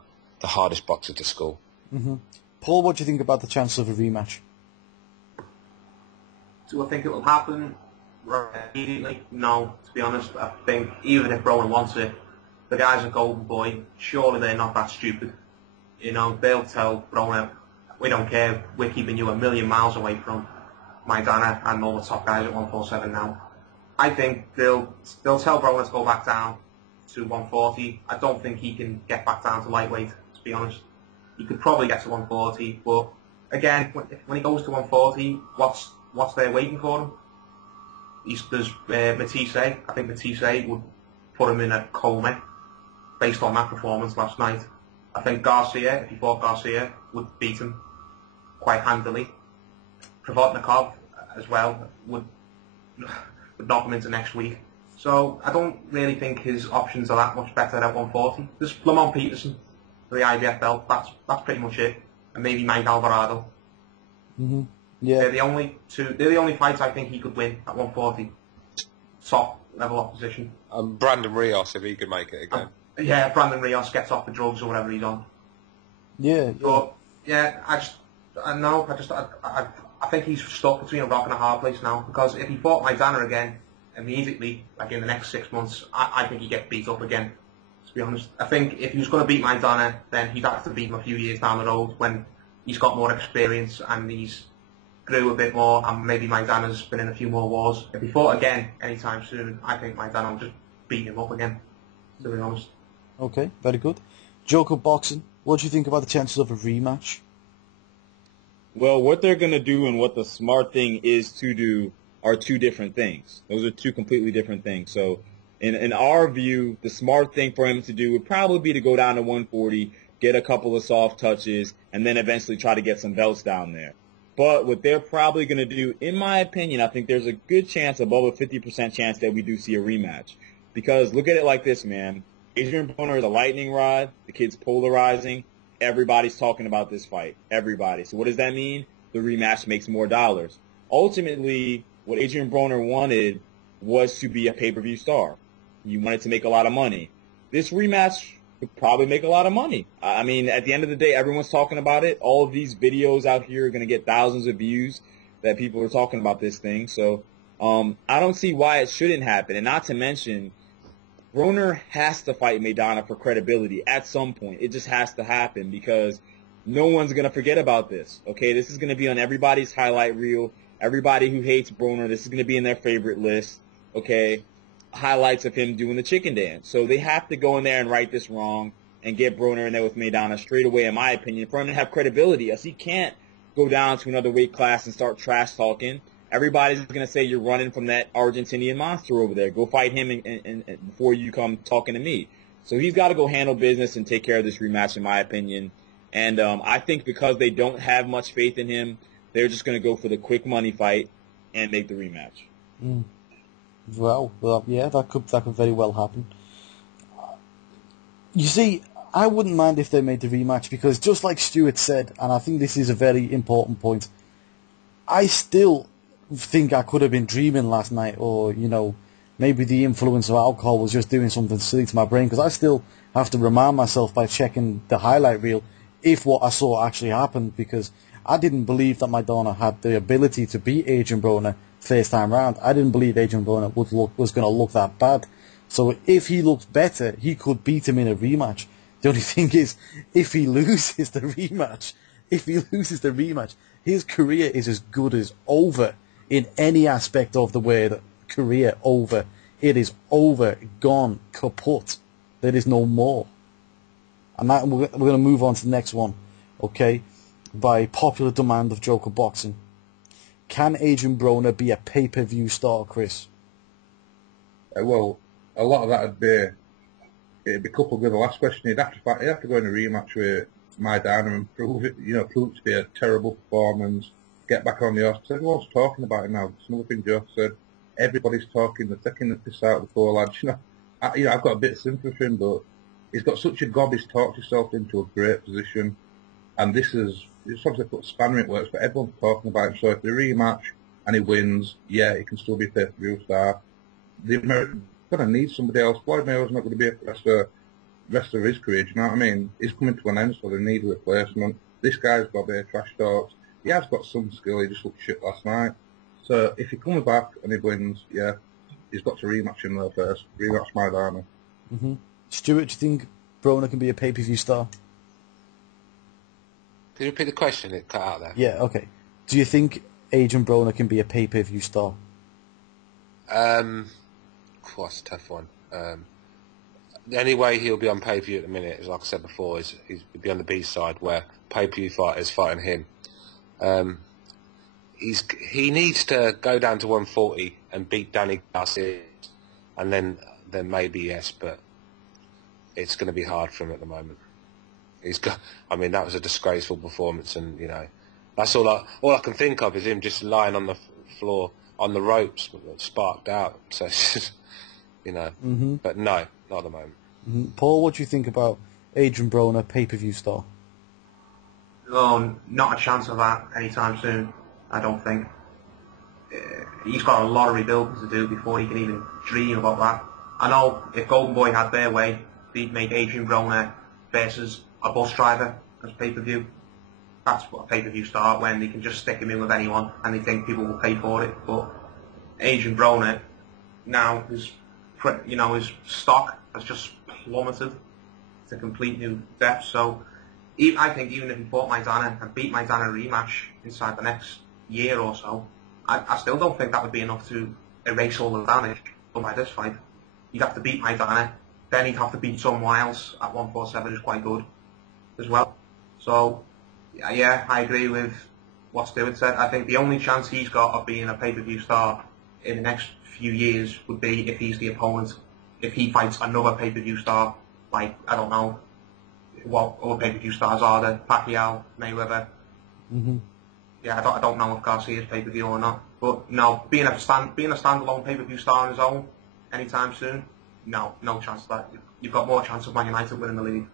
hardest boxer to school. Mm-hmm. Paul, what do you think about the chance of a rematch? Do I think it will happen immediately? No, to be honest. I think even if Broner wants it, the guy's a golden boy. Surely they're not that stupid. They'll tell Broner, we don't care, we're keeping you a million miles away from Maidana and all the top guys at 147 now. I think they'll tell Broner to go back down to 140. I don't think he can get back down to lightweight, to be honest. He could probably get to 140, but again, when he goes to 140, what's there waiting for him? There's Matisse. I think Matisse would put him in a coma based on that performance last night. I think Garcia, if he fought Garcia, would beat him quite handily. Provodnikov as well would knock him into next week. So I don't really think his options are that much better at 140. There's Lamont Peterson for the IBF belt. That's pretty much it. And maybe Mike Alvarado. Mm-hmm. Yeah. They're the only They're the only fights I think he could win at 140. Top level opposition. Brandon Rios, if he could make it again. Yeah, Brandon Rios gets off the drugs or whatever he's on. Yeah. But yeah, I think he's stuck between a rock and a hard place now, because if he fought Maidana again immediately, like in the next 6 months, I think he'd get beat up again, to be honest. I think if he was going to beat Maidana, then he'd have to beat him a few years down the road when he's got more experience and he's grew a bit more, and maybe Maidana's been in a few more wars. If he fought again anytime soon, I think Maidana will just beat him up again, to be honest. Okay, very good. Joker Boxing, what do you think about the chances of a rematch? Well, what they're going to do and what the smart thing is to do are two different things. Those are two completely different things. So in our view, the smart thing for him to do would probably be to go down to 140, get a couple of soft touches, and then eventually try to get some belts down there. But what they're probably going to do, in my opinion, I think there's a good chance, above a 50% chance, that we do see a rematch. Because look at it like this, man. Adrian Broner is a lightning rod. The kid's polarizing. Everybody's talking about this fight. Everybody. So what does that mean? The rematch makes more dollars. Ultimately, what Adrian Broner wanted was to be a pay-per-view star. He wanted to make a lot of money. This rematch would probably make a lot of money. I mean, at the end of the day, everyone's talking about it. All of these videos out here are going to get thousands of views that people are talking about this thing. So I don't see why it shouldn't happen. And not to mention, Broner has to fight Maidana for credibility at some point. It just has to happen because no one's going to forget about this. Okay, this is going to be on everybody's highlight reel. Everybody who hates Broner, this is going to be in their favorite list. Okay, highlights of him doing the chicken dance. So they have to go in there and right this wrong and get Broner in there with Maidana straight away, in my opinion, for him to have credibility. As he can't go down to another weight class and start trash talking. Everybody's going to say you're running from that Argentinian monster over there. Go fight him and before you come talking to me. So he's got to go handle business and take care of this rematch, in my opinion. And I think because they don't have much faith in him, they're just going to go for the quick money fight and make the rematch. Mm. Well, yeah, that could very well happen. You see, I wouldn't mind if they made the rematch because just like Stuart said, and I think this is a very important point, I still think I could have been dreaming last night, or maybe the influence of alcohol was just doing something silly to my brain, because I still have to remind myself by checking the highlight reel if what I saw actually happened, because I didn't believe that Maidana had the ability to beat Adrian Broner first time round. I didn't believe Adrian Broner was going to look that bad. So if he looked better, he could beat him in a rematch. The only thing is, if he loses the rematch, his career is as good as over. In any aspect of the word career, over. It is over, gone, kaput. There is no more. And that, we're going to move on to the next one, okay? By popular demand of Joker Boxing. Can Adrian Broner be a pay-per-view star, Chris? Well, a lot of that it'd be coupled with the last question. He'd have to go in a rematch with Maidana and prove it to be a terrible performance, get back on the horse. 'Cause everyone's talking about it now. It's another thing Joe said. Everybody's talking. They're taking the piss out of the poor lad. I've got a bit of sympathy for him, but he's got such a gob. He's talked himself into a great position, and it's obviously put a spanner in it works. But everyone's talking about him. So if they rematch and he wins, yeah, he can still be a pay-per-view star. The American going to need somebody else. Floyd Mayweather's not going to be a rest of his career. Do you know what I mean? He's coming to an end, so they need a replacement. This guy's got a bit of trash talks. He has got some skill. He just looked shit last night. So if he comes back and he wins, yeah, he's got to rematch him though first. Rematch Maidana. Mm-hmm. Stuart, do you think Broner can be a pay-per-view star? Can you repeat the question? It cut out there. Yeah, okay. Do you think Adrian Broner can be a pay-per-view star? That's a tough one. The only way he'll be on pay-per-view at the minute, is like I said before, is he'll be on the B side where pay-per-view fighters fighting him. He needs to go down to 140 and beat Danny Garcia, and then maybe yes, but it's going to be hard for him at the moment. That was a disgraceful performance, and that's all I can think of is him just lying on the floor on the ropes, sparked out. So it's just, Mm-hmm. but no, not at the moment. Mm-hmm. Paul, what do you think about Adrian Broner, pay-per-view star? Oh, not a chance of that anytime soon, I don't think. He's got a lot of rebuilding to do before he can even dream about that. I know if Golden Boy had their way, they'd make Adrian Broner versus a bus driver as pay-per-view. That's what a pay-per-view star, when they can just stick him in with anyone and they think people will pay for it. But Adrian Broner now his stock has just plummeted to complete new depths. So I think even if he fought Maidana and beat Maidana rematch inside the next year or so, I still don't think that would be enough to erase all the damage done by this fight. He'd have to beat Maidana, then he'd have to beat someone else at 147 who's quite good as well. So yeah, I agree with what Stuart said. I think the only chance he's got of being a pay-per-view star in the next few years would be if he's the opponent. If he fights another pay-per-view star, like, I don't know what other pay-per-view stars are there, Pacquiao, Mayweather. Mm-hmm. Yeah, I don't know if Garcia's pay-per-view or not. But no, being a standalone pay-per-view star on his own anytime soon, no chance of that. You've got more chance of Man United winning the league.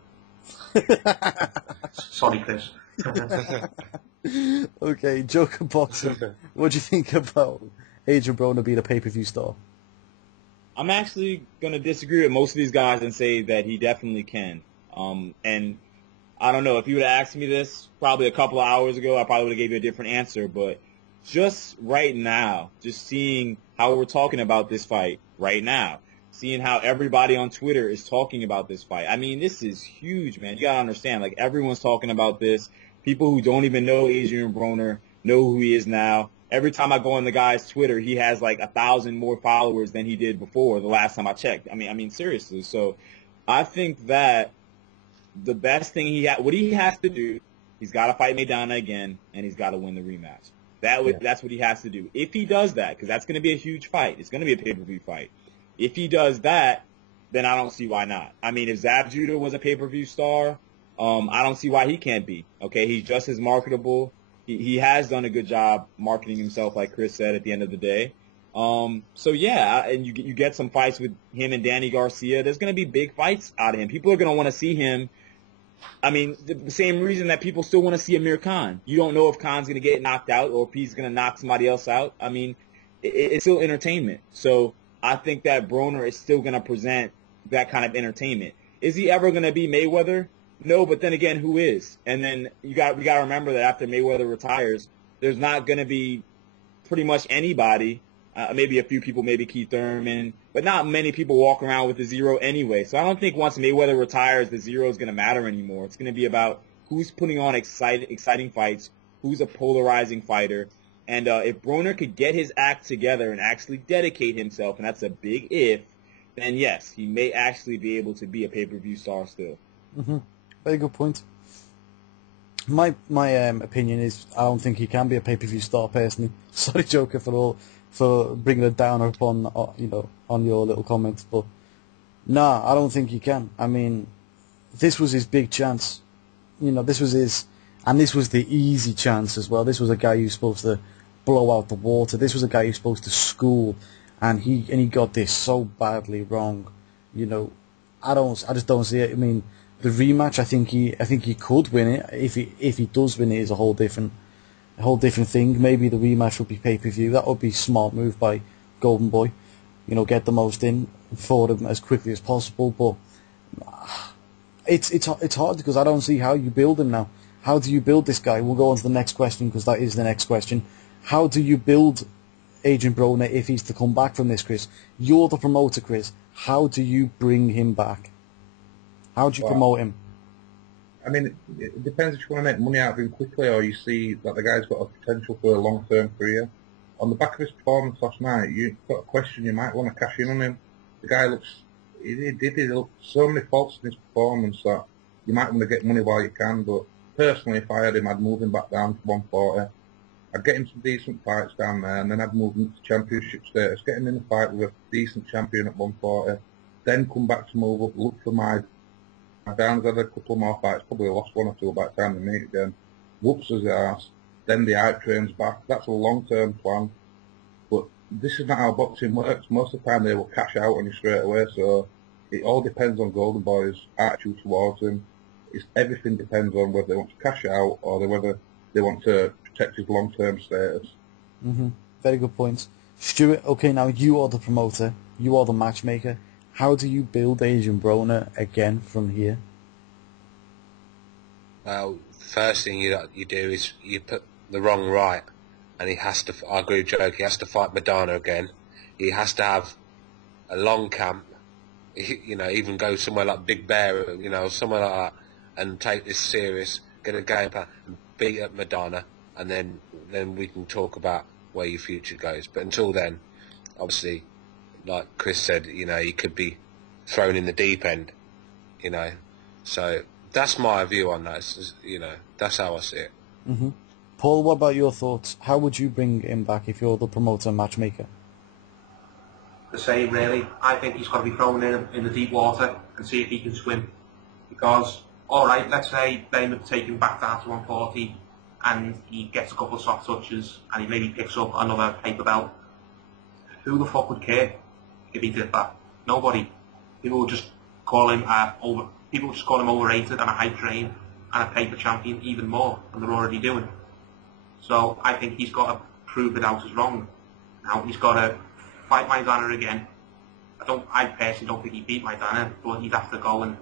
Sorry, Chris. Okay, Joker Boxing. What do you think about Adrian Broner being a pay-per-view star? I'm actually going to disagree with most of these guys and say that he definitely can. And I don't know, if you would have asked me this probably a couple of hours ago, I probably would have gave you a different answer. But just right now, just seeing how we're talking about this fight right now, seeing how everybody on Twitter is talking about this fight. I mean, this is huge, man. You got to understand, like, everyone's talking about this. People who don't even know Adrian Broner know who he is now. Every time I go on the guy's Twitter, he has like 1,000 more followers than he did before the last time I checked. I mean, seriously. So I think that the best thing what he has to do, he's got to fight Maidana again, and he's got to win the rematch. That's what he has to do. If he does that, because that's going to be a huge fight. It's going to be a pay-per-view fight. If he does that, then I don't see why not. I mean, if Zab Judah was a pay-per-view star, I don't see why he can't be. Okay, he's just as marketable. He has done a good job marketing himself, like Chris said, at the end of the day. So yeah, and you get some fights with him and Danny Garcia. There's going to be big fights out of him. People are going to want to see him. I mean, the same reason that people still want to see Amir Khan. You don't know if Khan's going to get knocked out or if he's going to knock somebody else out. I mean, it's still entertainment. So I think that Broner is still going to present that kind of entertainment. Is he ever going to be Mayweather? No, but then again, who is? And then we got to remember that after Mayweather retires, there's not going to be pretty much anybody, maybe a few people, maybe Keith Thurman, but not many people walk around with the zero anyway. So I don't think once Mayweather retires, the zero is going to matter anymore. It's going to be about who's putting on exciting fights, who's a polarizing fighter. And if Broner could get his act together and actually dedicate himself, and that's a big if, then yes, he may actually be able to be a pay-per-view star still. Mm-hmm. Very good point. My opinion is I don't think he can be a pay-per-view star personally. Sorry, Joker, for bringing it down upon on your little comments, but I don't think he can. I mean, this was his big chance. This was his And this was the easy chance as well. This was a guy who's supposed to blow out the water. This was a guy who's supposed to school, and he got this so badly wrong. You know, I just don't see it. I mean, the rematch, I think he could win it. If he does win it, is a whole different thing. Maybe the rematch would be pay-per-view. That would be a smart move by Golden Boy. You know, get the most in for them as quickly as possible. But it's hard because I don't see how you build him now. How do you build this guy? We'll go on to the next question because that is the next question. How do you build Adrian Broner if he's to come back from this, Chris? You're the promoter, Chris. How do you bring him back? How do you promote him? I mean, it depends if you want to make money out of him quickly or you see that the guy's got a potential for a long-term career. On the back of his performance last night, you've got a question, you might want to cash in on him. The guy he looked so many faults in his performance that you might want to get money while you can, but personally, if I had him, I'd move him back down to 140. I'd get him some decent fights down there, and then I'd move him to championship status, get him in a fight with a decent champion at 140, then come back to move up, look for Maidana's had a couple more fights, probably lost one or two by the time they meet again. Whoops his ass. Then the hype train's back. That's a long-term plan. But this is not how boxing works. Most of the time they will cash out on you straight away, so it all depends on Golden Boy's attitude towards him. Everything depends on whether they want to cash out or whether they want to protect his long-term status. Very good point. Stuart, okay, now you are the promoter. You are the matchmaker. How do you build Adrian Broner again from here? Well, first thing you do is you put the wrong right, and he has to. I agree with Joke. He has to fight Maidana again. He has to have a long camp. You know, even go somewhere like Big Bear. You know, somewhere like that, and take this serious. Get a game plan and beat up Maidana, and then we can talk about where your future goes. But until then, obviously, like Chris said, you know, he could be thrown in the deep end. You know, so that's my view on that. You know, that's how I see it. Paul, what about your thoughts? How would you bring him back if you're the promoter and matchmaker? The same, really. I think he's got to be thrown in the deep water and see if he can swim. Because, all right, let's say they take him back down to 140 and he gets a couple of soft touches and he maybe picks up another paper belt. Who the fuck would care if he did that? Nobody. People would just call him overrated and a hype train and a paper champion even more than they're already doing. So I think he's got to prove it out as wrong. Now he's got to fight Maidana again. I personally don't think he beat Maidana, but he'd have to go and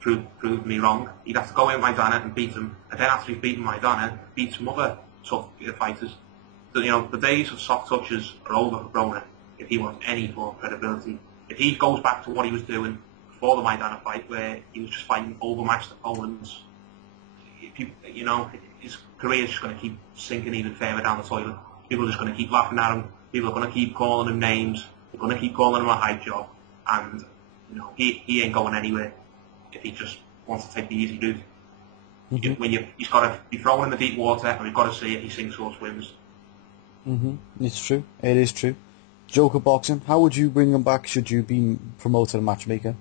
prove me wrong. He'd have to go in Maidana and beat him, and then after he's beaten Maidana, beat some other tough fighters. So, you know, the days of soft touches are over for Broner if he wants any form of credibility. If he goes back to what he was doing before the Maidana fight, where he was just fighting overmatched opponents, you know, his career is just going to keep sinking even further down the toilet. People are just going to keep laughing at him. People are going to keep calling him names. They're going to keep calling him a hype job. And, you know, he ain't going anywhere if he just wants to take the easy route. He's got to be thrown in the deep water, and we've got to see if he sinks or swims. It's true. It is true. Joker Boxing, how would you bring him back should you be promoter and matchmaker?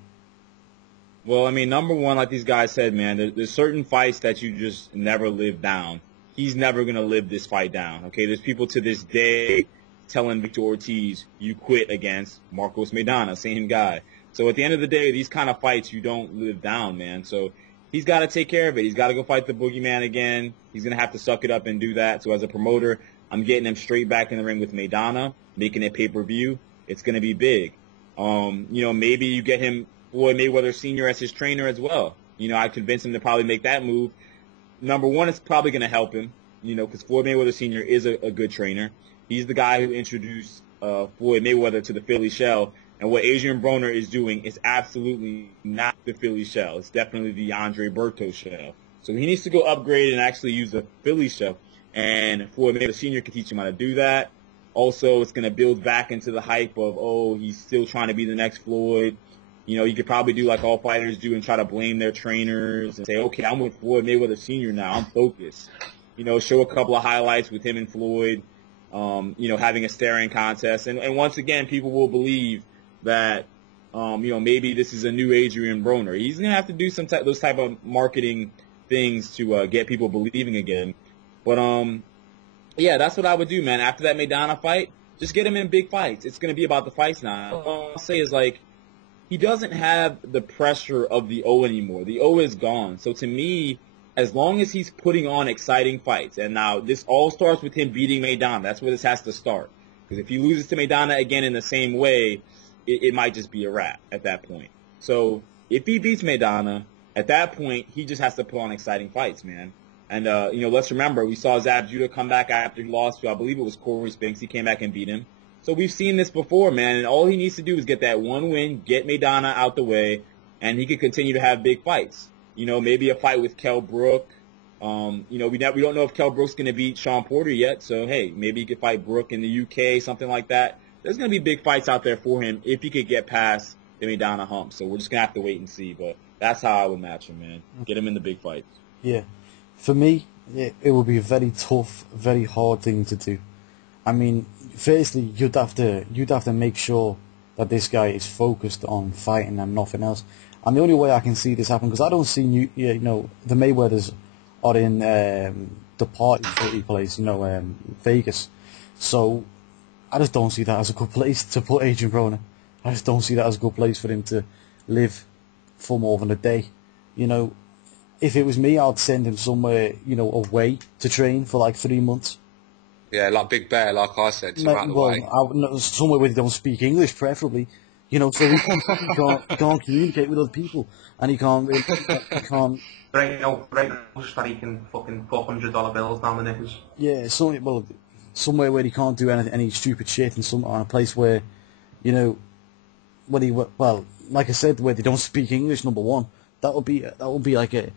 Well, I mean, number one, like these guys said, man, there's certain fights that you just never live down. He's never going to live this fight down, okay? There's people to this day telling Victor Ortiz, you quit against Marcos Maidana, same guy. So at the end of the day, these kind of fights you don't live down, man. So he's got to take care of it. He's got to go fight the boogeyman again. He's going to have to suck it up and do that. So as a promoter, I'm getting him straight back in the ring with Maidana, making it pay-per-view. It's going to be big. You know, maybe you get him Floyd Mayweather Sr. as his trainer as well. You know, I convinced him to probably make that move. Number one, it's probably going to help him, you know, because Floyd Mayweather Sr. is a good trainer. He's the guy who introduced Floyd Mayweather to the Philly shell. And what Adrian Broner is doing is absolutely not the Philly shell. It's definitely the Andre Berto shell. So he needs to go upgrade and actually use the Philly shell. And Floyd Mayweather Sr. can teach him how to do that. Also, it's going to build back into the hype of, oh, he's still trying to be the next Floyd. You know, you could probably do like all fighters do and try to blame their trainers and say, okay, I'm with Floyd Mayweather Sr. now. I'm focused. You know, show a couple of highlights with him and Floyd, you know, having a staring contest. And once again, people will believe that, you know, maybe this is a new Adrian Broner. He's going to have to do those type of marketing things to get people believing again. But yeah, that's what I would do, man. After that Maidana fight, just get him in big fights. It's going to be about the fights now. All I'll say is, like, he doesn't have the pressure of the O anymore. The O is gone. So to me, as long as he's putting on exciting fights, and now this all starts with him beating Maidana. That's where this has to start. Because if he loses to Maidana again in the same way, it might just be a wrap at that point. So if he beats Maidana, at that point, he just has to put on exciting fights, man. And, let's remember, we saw Zab Judah come back after he lost to, I believe it was Corey Spinks. He came back and beat him. So we've seen this before, man, and all he needs to do is get that one win, get Maidana out the way, and he could continue to have big fights. Maybe a fight with Kell Brook. We don't know if Kell Brook's going to beat Sean Porter yet, so, hey, maybe he could fight Brook in the UK, something like that. There's going to be big fights out there for him if he could get past the Maidana hump. So we're just going to have to wait and see, but that's how I would match him, man. Get him in the big fights. Yeah. For me, it would be a very tough, very hard thing to do. I mean, firstly, you'd have to make sure that this guy is focused on fighting and nothing else. And the only way I can see this happen, because I don't see the Mayweathers are in the party place, Vegas. So I just don't see that as a good place to put Adrian Broner. I just don't see that as a good place for him to live for more than a day. If it was me, I'd send him somewhere, away to train for like 3 months. Yeah, like Big Bear, like I said, out the way. Somewhere where they don't speak English, preferably. So he can't communicate with other people, and he can't. Right now, that he can fucking put $100 bills down the knickers. Yeah, somewhere where he can't do any stupid shit, and a place where, like I said, where they don't speak English. Number one, that would be like an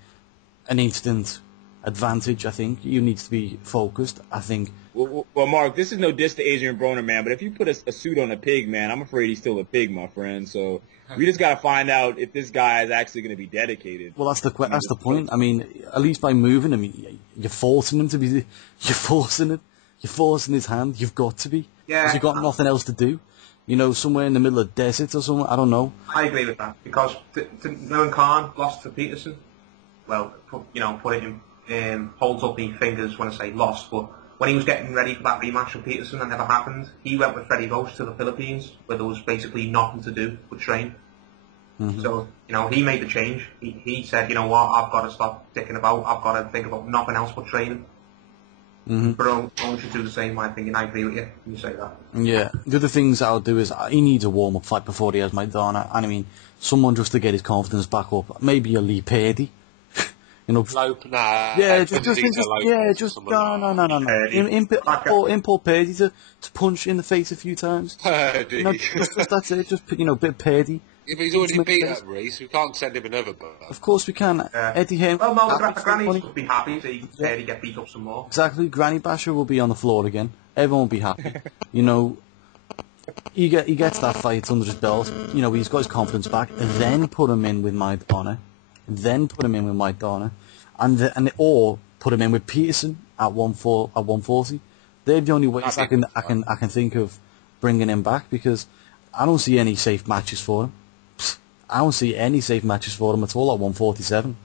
instant advantage. I think you need to be focused. I think. Well, Mark, this is no diss to Adrian Broner, man, but if you put a suit on a pig, man, I'm afraid he's still a pig, my friend. So we just got to find out if this guy is actually going to be dedicated. Well, that's the point. I mean, at least by moving him, you're forcing him to be. You're forcing it. You're forcing his hand. You've got to be. Yeah. Because you've got nothing else to do. Somewhere in the middle of the desert or somewhere. I don't know. I agree with that, because when Khan lost to Peterson, well, put it in, holds up the fingers when I say lost, but when he was getting ready for that rematch with Peterson, that never happened. He went with Freddie Roach to the Philippines, where there was basically nothing to do but train. Mm-hmm. So, he made the change. He said, I've got to stop dicking about. I've got to think about nothing else but training. Mm-hmm. But I should do the same, my opinion. I agree with you when you say that. Yeah. The other things I'll do is he needs a warm-up fight before he has Maidana. And I mean, someone just to get his confidence back up. Maybe a Lee Purdy. Lope, nah. Yeah, no. Import Purdy to punch in the face a few times. Purdy. That's it. Just bit of Purdy. If he's already beat up Reese, we can't send him another book. Of course we can. Eddie Hearn. Well, no, Granny would be happy to Purdy get beat up some more. Exactly. Granny Basher will be on the floor again. Everyone will be happy. He gets that fight under his belt. He's got his confidence back. Then put him in with Maidana. Or put him in with Peterson at 140. They're the only ways I can think of bringing him back, because I don't see any safe matches for him. I don't see any safe matches for him at all at 147.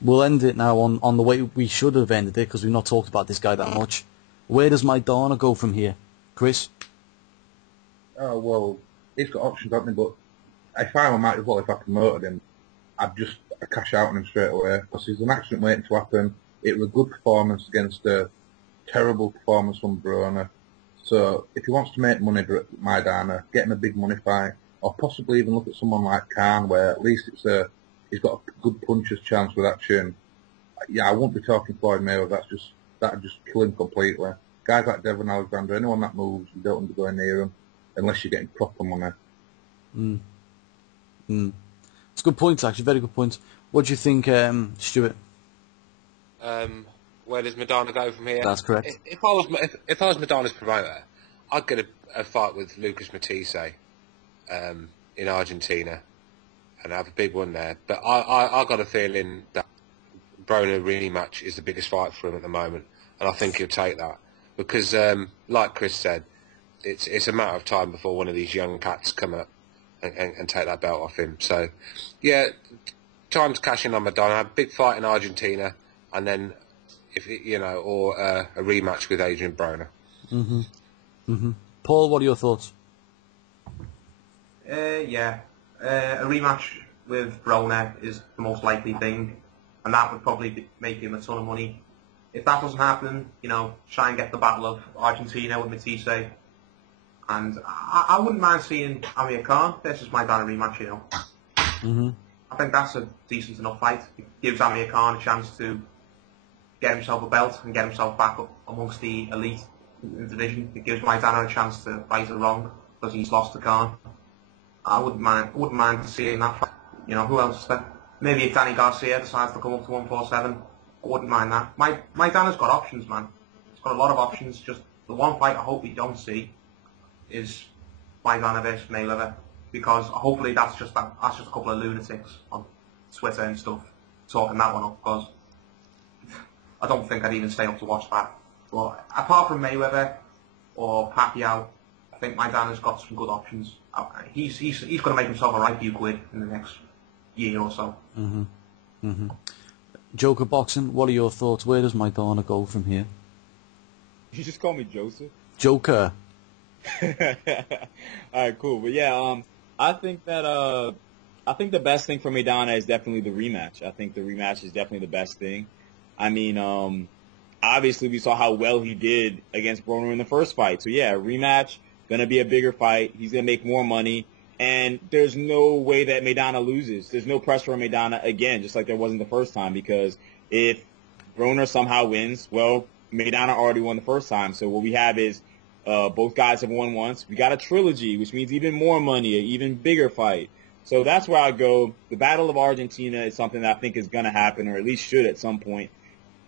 We'll end it now on the way we should have ended it, because we've not talked about this guy that much. Where does Maidana go from here, Chris? Oh, well, he's got options, hasn't he? But if I were Mighty Wall, if I promoted him, I'd just cash out on him straight away, because he's an accident waiting to happen. It was a good performance against a terrible performance from Broner. So if he wants to make money at Maidana, get him a big money fight, or possibly even look at someone like Khan, where at least he's got a good puncher's chance with that chin. Yeah, I won't be talking Floyd Mayweather. That'd just kill him completely. Guys like Devon Alexander, anyone that moves, you don't want to go near him unless you're getting proper money. It's a good point, actually. Very good point. What do you think, Stuart? Where does Maidana go from here? That's correct. If I was Maidana's promoter, I'd get a fight with Lucas Matisse in Argentina and have a big one there. But I got a feeling that Broner rematch is the biggest fight for him at the moment, and I think he'll take that because, like Chris said, it's a matter of time before one of these young cats come up and take that belt off him. So, yeah, time to cash in on Maidana, have a big fight in Argentina, and then, or a rematch with Adrian Broner. Paul, what are your thoughts? A rematch with Broner is the most likely thing, and that would probably make him a ton of money. If that doesn't happen, try and get the Battle of Argentina with Matisse. And I wouldn't mind seeing Amir Khan versus Maidana rematch, I think that's a decent enough fight. It gives Amir Khan a chance to get himself a belt and get himself back up amongst the elite in the division. It gives Maidana a chance to right it wrong because he's lost to Khan. I wouldn't mind seeing that fight. Who else is there? Maybe if Danny Garcia decides to come up to 147, I wouldn't mind that. Maidana's got options, man. He's got a lot of options. Just the one fight I hope we don't see is Maidana versus Mayweather, because hopefully that's just a couple of lunatics on Twitter and stuff talking that one up, because I don't think I'd even stay up to watch that. But apart from Mayweather or Pacquiao, I think Maidana's got some good options. He's going to make himself a right few quid in the next year or so. Joker Boxing, what are your thoughts? Where does Maidana go from here? You just call me Joseph? Joker. Alright, cool. But yeah, I think the best thing for Maidana is definitely the rematch. I think the rematch is definitely the best thing. I mean, obviously we saw how well he did against Broner in the first fight. So yeah, rematch, gonna be a bigger fight. He's gonna make more money. And there's no way that Maidana loses. There's no pressure on Maidana again, just like there wasn't the first time, because if Broner somehow wins, well, Maidana already won the first time. So what we have is both guys have won once. We got a trilogy, which means even more money, an even bigger fight. So that's where I go. The Battle of Argentina is something that I think is going to happen, or at least should at some point.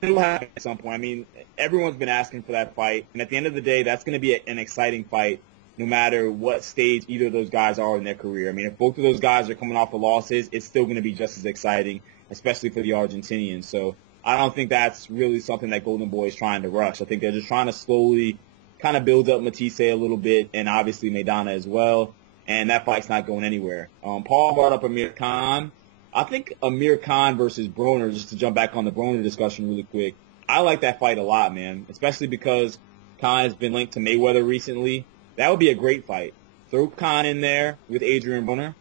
It will happen at some point. I mean, everyone's been asking for that fight. And at the end of the day, that's going to be an exciting fight, no matter what stage either of those guys are in their career. I mean, if both of those guys are coming off the losses, it's still going to be just as exciting, especially for the Argentinians. So I don't think that's really something that Golden Boy is trying to rush. I think they're just trying to slowly kind of build up Matisse a little bit, and obviously Maidana as well. And that fight's not going anywhere. Paul brought up Amir Khan. I think Amir Khan versus Broner, just to jump back on the Broner discussion really quick, I like that fight a lot, man, especially because Khan has been linked to Mayweather recently. That would be a great fight. Throw Khan in there with Adrian Broner,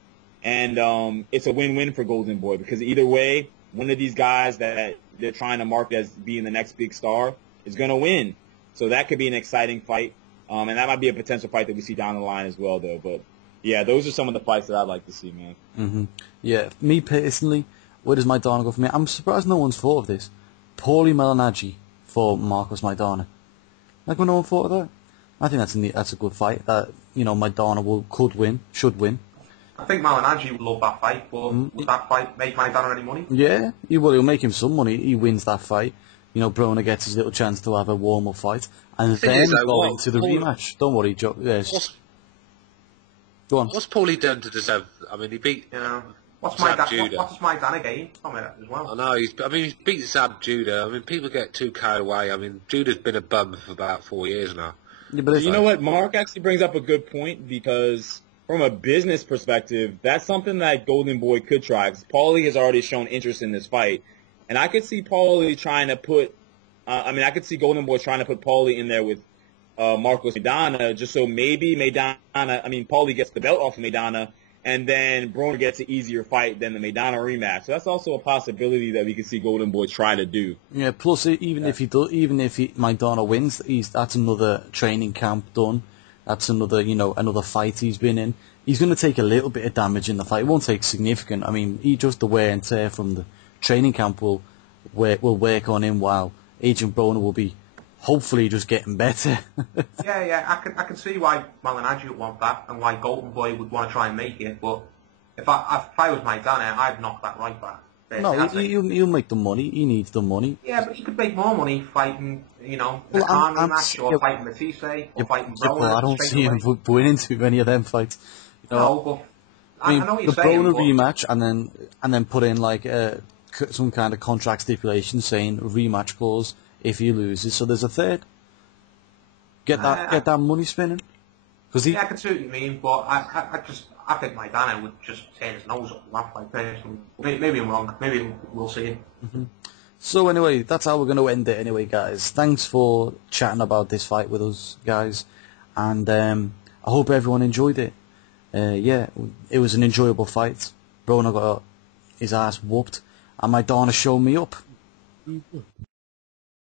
and it's a win-win for Golden Boy, because either way, one of these guys that they're trying to market as being the next big star is going to win. So that could be an exciting fight, and that might be a potential fight that we see down the line as well, though. But yeah, those are some of the fights that I'd like to see, man. Yeah, me personally, where does Maidana go from here? I'm surprised no one's thought of this. Paulie Malignaggi for Marcos Maidana. Like, when no one thought of that? I think that's a good fight. Maidana should win. I think Malignaggi would love that fight, but would that fight make Maidana any money? Yeah, he'll make him some money. He wins that fight. Broner gets his little chance to have a warm-up fight, and then go into the rematch. Don't worry, Joe. Yes. Go on. What's Paulie done to deserve? I mean, he beat. What's Judah. What does Maidana gain from it as well? I know. He's beat Zab Judah. I mean, people get too carried away. I mean, Judah's been a bum for about 4 years now. Yeah, but you know what? Mark actually brings up a good point, because from a business perspective, that's something that Golden Boy could try. Because Paulie has already shown interest in this fight. And I could see Paulie trying to put, I could see Golden Boy trying to put Paulie in there with Marcos Maidana, just so maybe Paulie gets the belt off of Maidana, and then Broner gets an easier fight than the Maidana rematch. So that's also a possibility that we could see Golden Boy try to do. Yeah. Plus, if Maidana wins, that's another training camp done. That's another fight he's been in. He's going to take a little bit of damage in the fight. It won't take significant. I mean, just the wear and tear from the training camp will work on him, while Agent Broner will be hopefully just getting better. yeah, I can see why Malignaggi would want that, and why Golden Boy would want to try and make it. But if I was Maidana, I'd knock that right back. No, he'll make the money. He needs the money. Yeah, but he could make more money fighting, the Khan rematch, or fighting Matisse, or fighting Broner. I don't see him winning too many of them fights. No, but I know what you're the saying. Broner rematch, and then put in like some kind of contract stipulation saying rematch clause if he loses. So there's a third. Get that money spinning. Because he, Yeah, I can see what you mean, but I think Maidana would just turn his nose up and laugh, like, personally. Maybe I'm wrong. Maybe we'll see it. So anyway, that's how we're going to end it anyway, guys. Thanks for chatting about this fight with us, guys. And I hope everyone enjoyed it. Yeah, it was an enjoyable fight. Broner got his ass whooped, and Maidana showed me up.